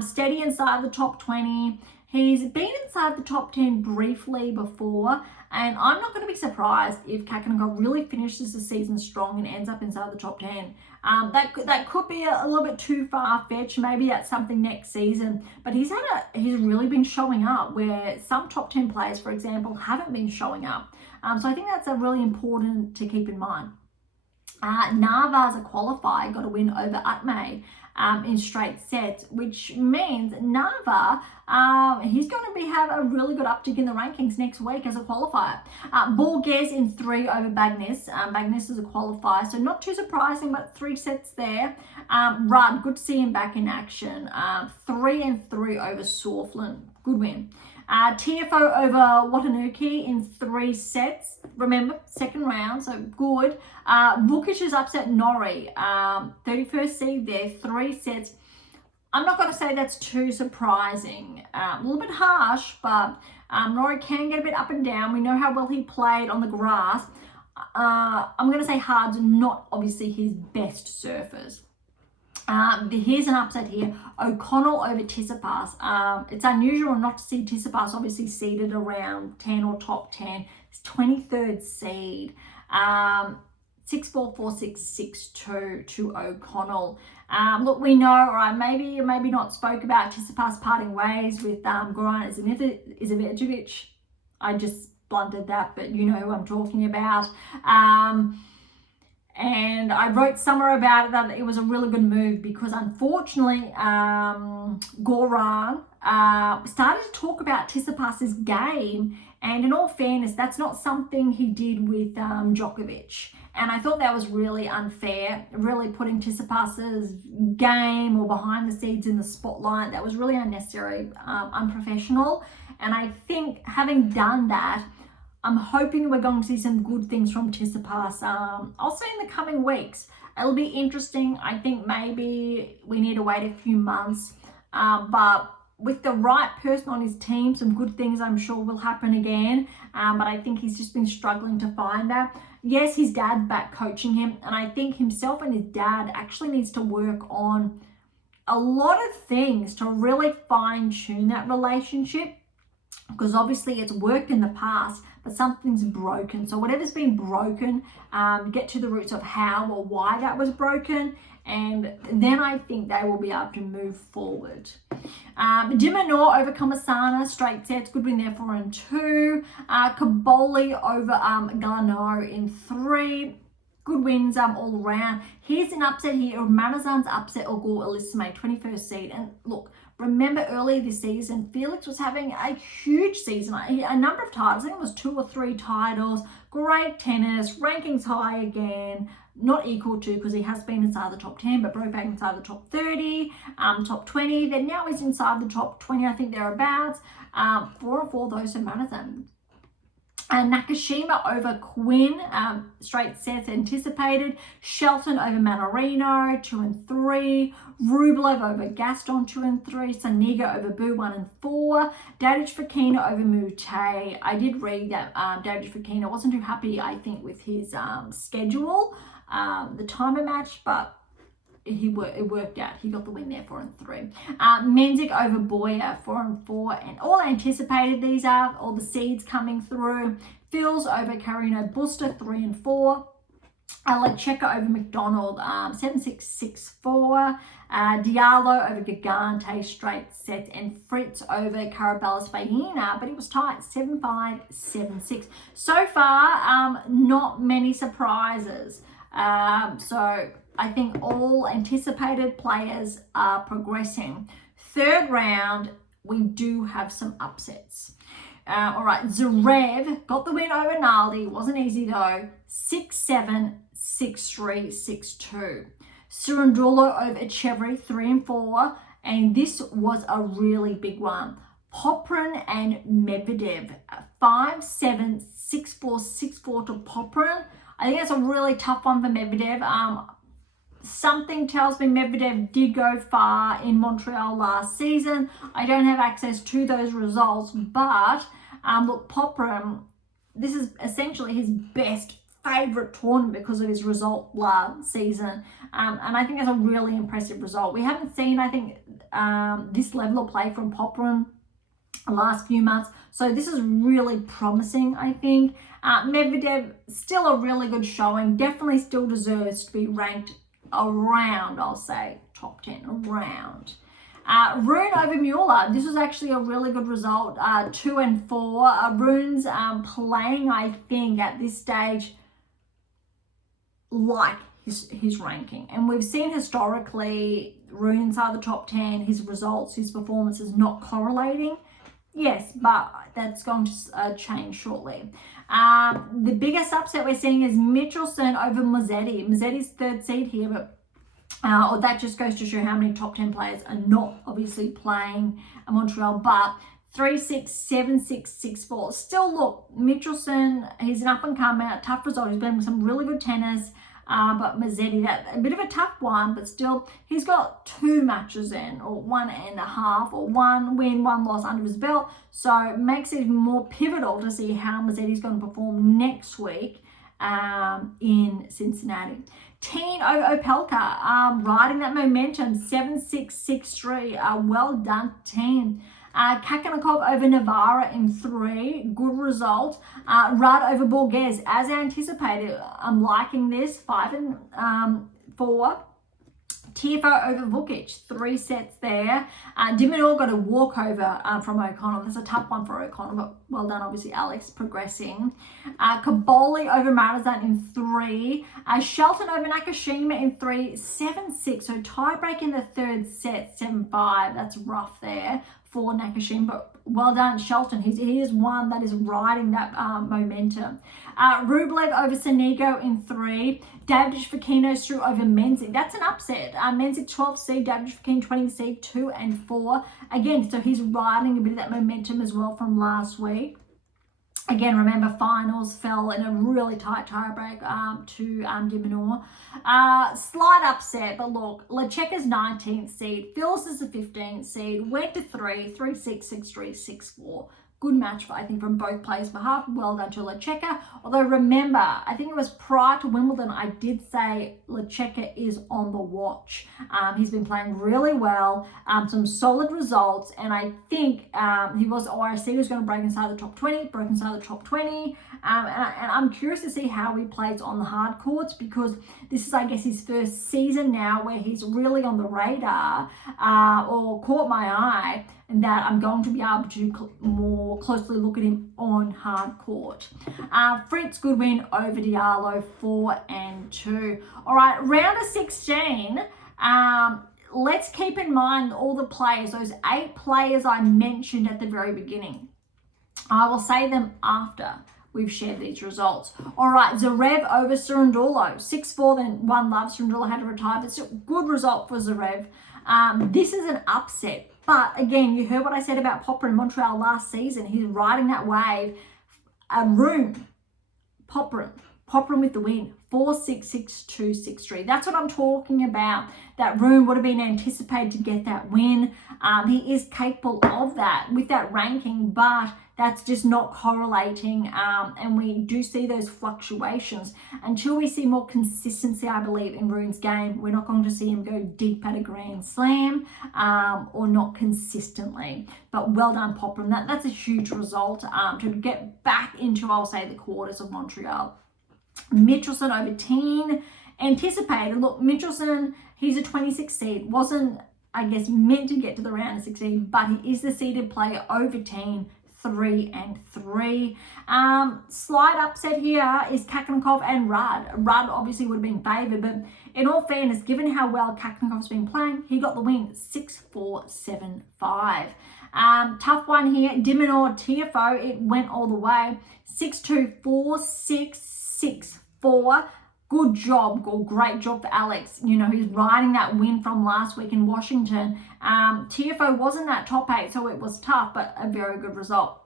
steady inside the top 20. He's been inside the top 10 briefly before, and I'm not going to be surprised if Khachanov really finishes the season strong and ends up inside the top 10. That could be a little bit too far-fetched. Maybe that's something next season. But he's really been showing up where some top 10 players, for example, haven't been showing up. So I think that's a really important to keep in mind. Nava's a qualifier, got a win over Utme in straight sets, which means Nava, he's going to have a really good uptick in the rankings next week as a qualifier. Borges in 3 over Bagnis. Bagnis is a qualifier, so not too surprising, but 3 sets there. Rudd, good to see him back in action. 3-3 over Sorflin, good win. TFO over Watanuki in 3 sets. Remember, second round, so good. Vukic has upset Norrie. 31st seed there, 3 sets. I'm not going to say that's too surprising. A little bit harsh, but Norrie can get a bit up and down. We know how well he played on the grass. I'm going to say hard's not obviously his best surface. Here's an upset here. O'Connell over Tsitsipas. It's unusual not to see Tsitsipas obviously seeded around 10 or top 10. It's 23rd seed. 6-4, 4-6, 6-2 to O'Connell. Look, we know, all right, maybe not spoke about Tsitsipas parting ways with Goran Ivanovic. I just blundered that, but you know who I'm talking about. And I wrote somewhere about it that it was a really good move because unfortunately, Goran started to talk about Tsitsipas's game. And in all fairness, that's not something he did with Djokovic. And I thought that was really unfair, really putting Tsitsipas's game or behind the scenes in the spotlight. That was really unnecessary, unprofessional. And I think having done that, I'm hoping we're going to see some good things from Tsitsipas. I'll say in the coming weeks. It'll be interesting. I think maybe we need to wait a few months. But with the right person on his team, some good things I'm sure will happen again. But I think he's just been struggling to find that. Yes, his dad's back coaching him. And I think himself and his dad actually needs to work on a lot of things to really fine-tune that relationship. Because obviously it's worked in the past, but something's broken. So whatever's been broken, get to the roots of how or why that was broken, and then I think they will be able to move forward. Minaur over Kamasana, straight sets, good win there, 4-2. Kaboli over Galano in 3. Good wins all around. Here's an upset here of Manazan's upset Ogor Elisame, 21st seed. And look, remember earlier this season, Felix was having a huge season, a number of titles. I think it was 2 or 3 titles. Great tennis, rankings high again. Not equal to, because he has been inside the top 10, but broke back inside the top 30, top 20. Then now he's inside the top 20, I think thereabouts. 4-4 those for Manazan. Nakashima over Quinn, straight sets anticipated. Shelton over Manarino, 2-3. Rublev over Gaston, 2-3. Saniga over Bu, 1-4. Davidovich Fokina over Mute. I did read that Davidovich Fokina wasn't too happy, I think, with his schedule, the timer match, but it worked out. He got the win there, 4-3. Menzik over Boyer, 4-4, and all anticipated. These are all the seeds coming through. Fils over Carino Buster, 3-4. Lecheka over McDonald, 7-6, 6-4. Diallo over Gigante, straight sets, and Fritz over Caraballas Faina, but it was tight, 7-5, 7-6. So far, not many surprises. So I think all anticipated players are progressing. Third round, we do have some upsets. All right, Zverev got the win over Naldi. Wasn't easy though. 6-7, 6-3, 6-2. Surundulo over Echeverry, 3-4. And this was a really big one. Popyrin and Medvedev, 5-7, 6-4, 6-4 to Popyrin. I think that's a really tough one for Medvedev. Something tells me Medvedev did go far in Montreal last season. I don't have access to those results, but look, Popyrin, this is essentially his best favourite tournament because of his result last season. And I think that's a really impressive result. We haven't seen, I think, this level of play from Popyrin the last few months. So this is really promising, I think. Medvedev, still a really good showing. Definitely still deserves to be ranked around, I'll say, top 10, around. Rune over Mueller. This was actually a really good result, 2-4. Rune's playing, I think, at this stage, like his ranking. And we've seen historically, Rune inside the top 10, his results, his performances not correlating. Yes, but that's going to change shortly. The biggest upset we're seeing is Michelson over Musetti. Musetti's third seed here, but that just goes to show how many top 10 players are not obviously playing at Montreal, but 3-6, 7-6, 6-4. Still, look, Michelson, he's an up-and-comer, tough result. He's been with some really good tennis. But Musetti, that a bit of a tough one, but still, he's got 2 matches in, or 1.5, or 1 win, 1 loss under his belt. So it makes it even more pivotal to see how Musetti's going to perform next week in Cincinnati. Teen over Opelka, riding that momentum, 7-6, 6-3. Well done, Teen. Khachanov over Navarra in 3. Good result. Rudd over Borges, as anticipated. I'm liking this. 5-4. Tiafoe over Vukic, 3 sets there. Minaur got a walkover from O'Connor. That's a tough one for O'Connor, but well done, obviously, Alex, progressing. Kaboli over Marazan in 3. Shelton over Nakashima in 3, 7-6. So tiebreak in the third set, 7-5. That's rough there for Nakashima, but well done, Shelton. He is one that is riding that momentum. Rublev over Sonigo in 3. David Fokino through over Menzik. That's an upset. Menzik 12 seed, David Fokino 20 seed, 2 and 4. Again, so he's riding a bit of that momentum as well from last week. Again, remember, finals fell in a really tight tiebreak to de Minaur. Slight upset, but look, Lecheka's 19th seed, Phil's is the 15th seed, went to 3, 3-6, 6-3, 6-4. Good match, I think, from both players' behalf. Well done to Lecheka. Although, remember, I think it was prior to Wimbledon, I did say Lecheka is on the watch. He's been playing really well, some solid results, and I think he was going to break inside the top 20, broke inside the top 20. And I'm curious to see how he plays on the hard courts, because this is, I guess, his first season now where he's really on the radar or caught my eye, and that I'm going to be able to more closely look at him on hard court. Fritz, good win over Diallo, 4-2. All right, round of 16. Let's keep in mind all the players, those 8 players I mentioned at the very beginning. I will say them after we've shared these results. All right, Zverev over Cerundolo, 6-4, then 1-love. Cerundolo had to retire, but still good result for Zverev. This is an upset. But again, you heard what I said about Popyrin in Montreal last season. He's riding that wave. Popyrin with the win. 4-6, 6-2, 6-3. That's what I'm talking about. That Rune would have been anticipated to get that win. He is capable of that with that ranking, but that's just not correlating. And we do see those fluctuations. Until we see more consistency, I believe, in Rune's game, we're not going to see him go deep at a Grand Slam or not consistently. But well done, Popyrin. That's a huge result to get back into, I'll say, the quarters of Montreal. Michelson over Teen, anticipated. Look, Michelson, he's a 26 seed. Wasn't, I guess, meant to get to the round of 16, but he is the seeded player over Teen, 3-3. Slight upset here is Khachanov and Rudd. Rudd obviously would have been favoured, but in all fairness, given how well Khachanov's been playing, he got the win, 6-4, 7-5. Tough one here, de Minaur Tiafoe, it went all the way, 6-2, 4-6, 6-4. Good job, or great job for Alex. You know, he's riding that win from last week in Washington. Tiafoe wasn't that top 8, so it was tough, but a very good result.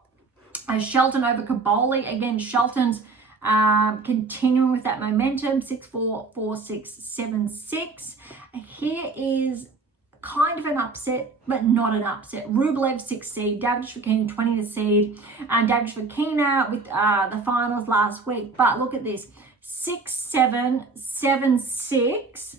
Shelton over Kaboli. Again, Shelton's continuing with that momentum, 6-4, 4-6, 7-6. Here is kind of an upset, but not an upset. Rublev 6 seed, David Fokina 20 seed, and David Fokina with the finals last week. But look at this, 6-7, 7-6,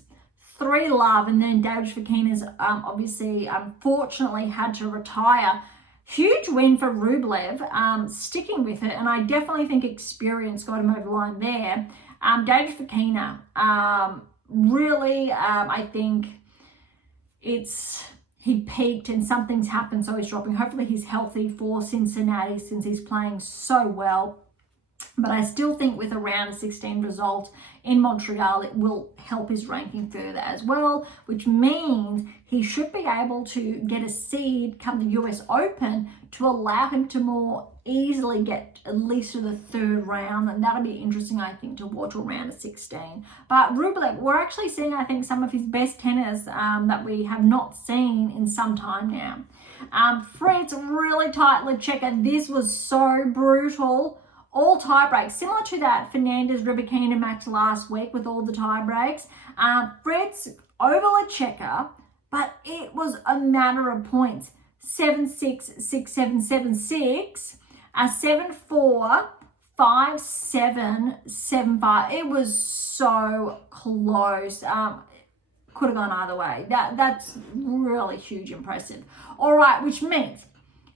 3-love, and then David Fokina's obviously unfortunately had to retire. Huge win for Rublev, sticking with it, and I definitely think experience got him over the line there. David Fokina, really, I think he peaked and something's happened, so he's dropping. Hopefully he's healthy for Cincinnati since he's playing so well. But I still think with a round of 16 result in Montreal, it will help his ranking further as well, which means he should be able to get a seed come the US Open to allow him to more easily get at least to the 3rd round. And that'll be interesting, I think, to watch a round of 16. But Rublev, we're actually seeing, I think, some of his best tennis that we have not seen in some time now. Fritz, really tight Lecheka. This was so brutal. All tie breaks, similar to that Fernandez Rybakina match last week with all the tie breaks. Fritz over Lecheka, but it was a matter of points. 7-6, 6-7, 7-6, 7-4, 5-7, 7-5. It was so close. Could have gone either way. That's really huge, impressive. All right, which means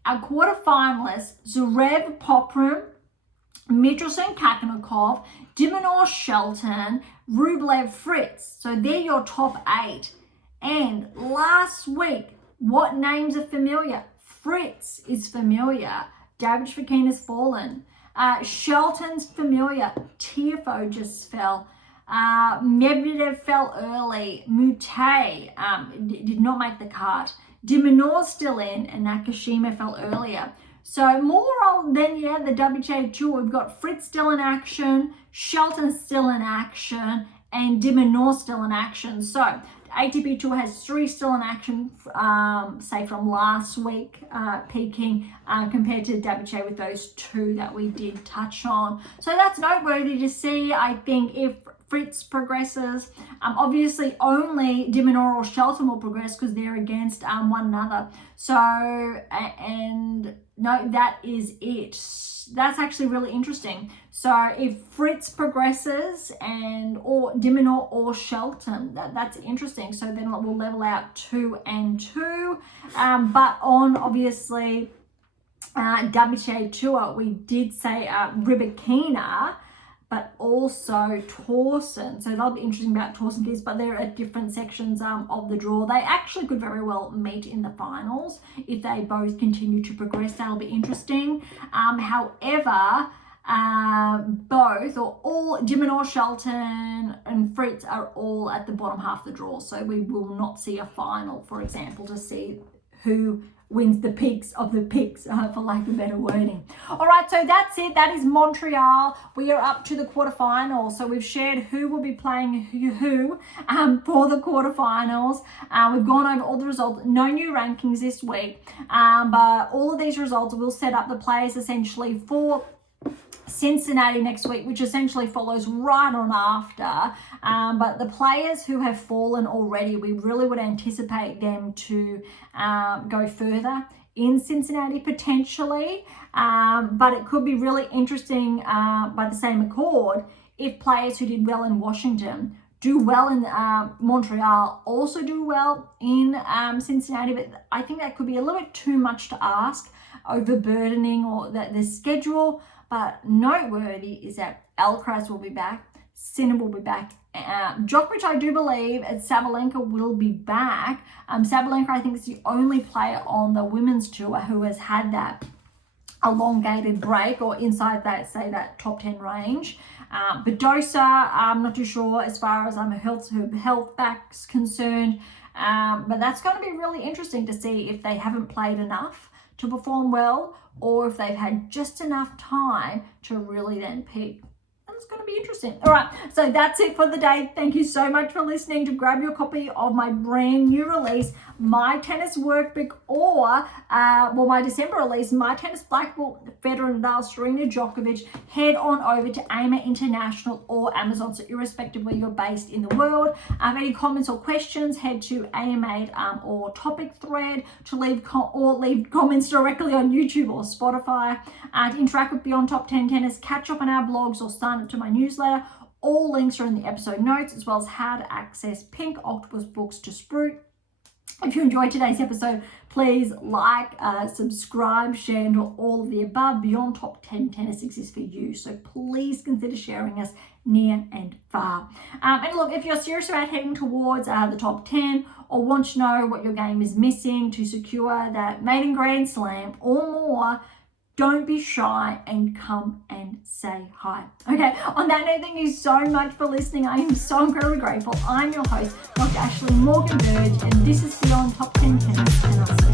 our quarterfinalists, Zverev, Popyrin, Michelson, Khachanov, Minaur, Shelton, Rublev, Fritz. So they're your top 8. And last week, what names are familiar? Fritz is familiar. Rybakina's fallen. Shelton's familiar. Tiafoe just fell. Medvedev fell early. Mute did not make the cut. Minaur's still in, and Nakashima fell earlier. So more than the WTA Tour, we've got Fritz still in action, Shelton still in action, and Minaur still in action. So ATP Tour has 3 still in action, say from last week, peaking compared to WTA with those 2 that we did touch on. So that's noteworthy to see. I think if Fritz progresses, obviously only Minaur or Shelton will progress because they're against one another. So, and no, that is it. That's actually really interesting. So if Fritz progresses or Minaur or Shelton, that's interesting. So then it will level out 2 and 2. But on obviously WTA Tour, we did say Rybakina, but also Tauson. So that'll be interesting about Tauson kids, but they're at different sections of the draw. They actually could very well meet in the finals if they both continue to progress. That'll be interesting. However, both or all Minaur, Shelton and Fritz are all at the bottom half of the draw. So we will not see a final, for example, to see who wins the peaks of the peaks, for lack of better wording. All right, so that's it. That is Montreal. We are up to the quarterfinals. So we've shared who will be playing who for the quarterfinals. We've gone over all the results. No new rankings this week, but all of these results will set up the players essentially for Cincinnati next week, which essentially follows right on after. But the players who have fallen already, we really would anticipate them to go further in Cincinnati potentially. But it could be really interesting by the same accord if players who did well in Washington do well in Montreal, also do well in Cincinnati. But I think that could be a little bit too much to ask, overburdening or the schedule. But noteworthy is that Alcaraz will be back, Sinner will be back, Djokovic, I do believe, and Sabalenka will be back. Sabalenka, I think, is the only player on the women's tour who has had that elongated break or inside that, say, that top 10 range. Badosa, I'm not too sure as far as her health back's concerned. But that's going to be really interesting to see if they haven't played enough to perform well, or if they've had just enough time to really then peak. It's going to be interesting. All right, so that's it for the day. Thank you so much for listening. To grab your copy of my brand new release, My Tennis Workbook, or my December release, My Tennis Black Belt, Federer, Nadal, Serena, Djokovic, head on over to AM8 International or Amazon. So irrespective where you're based in the world, any comments or questions, head to AM8 or topic thread to leave comments directly on YouTube or Spotify. To interact with Beyond Top 10 Tennis, catch up on our blogs, or sign up to my newsletter. All links are in the episode notes, as well as how to access Pink Octopus books to Sprout. If you enjoyed today's episode, please like, subscribe, share, and all of the above. Beyond Top 10 Tennis exists for you, so please consider sharing us near and far. And look, if you're serious about heading towards the top 10, or want to know what your game is missing to secure that maiden Grand Slam or more, don't be shy and come and say hi. Okay, on that note, thank you so much for listening. I am so incredibly grateful. I'm your host, Dr. Ashley Morgan Berge, and this is Beyond Top 10 Tennis, and I'll see you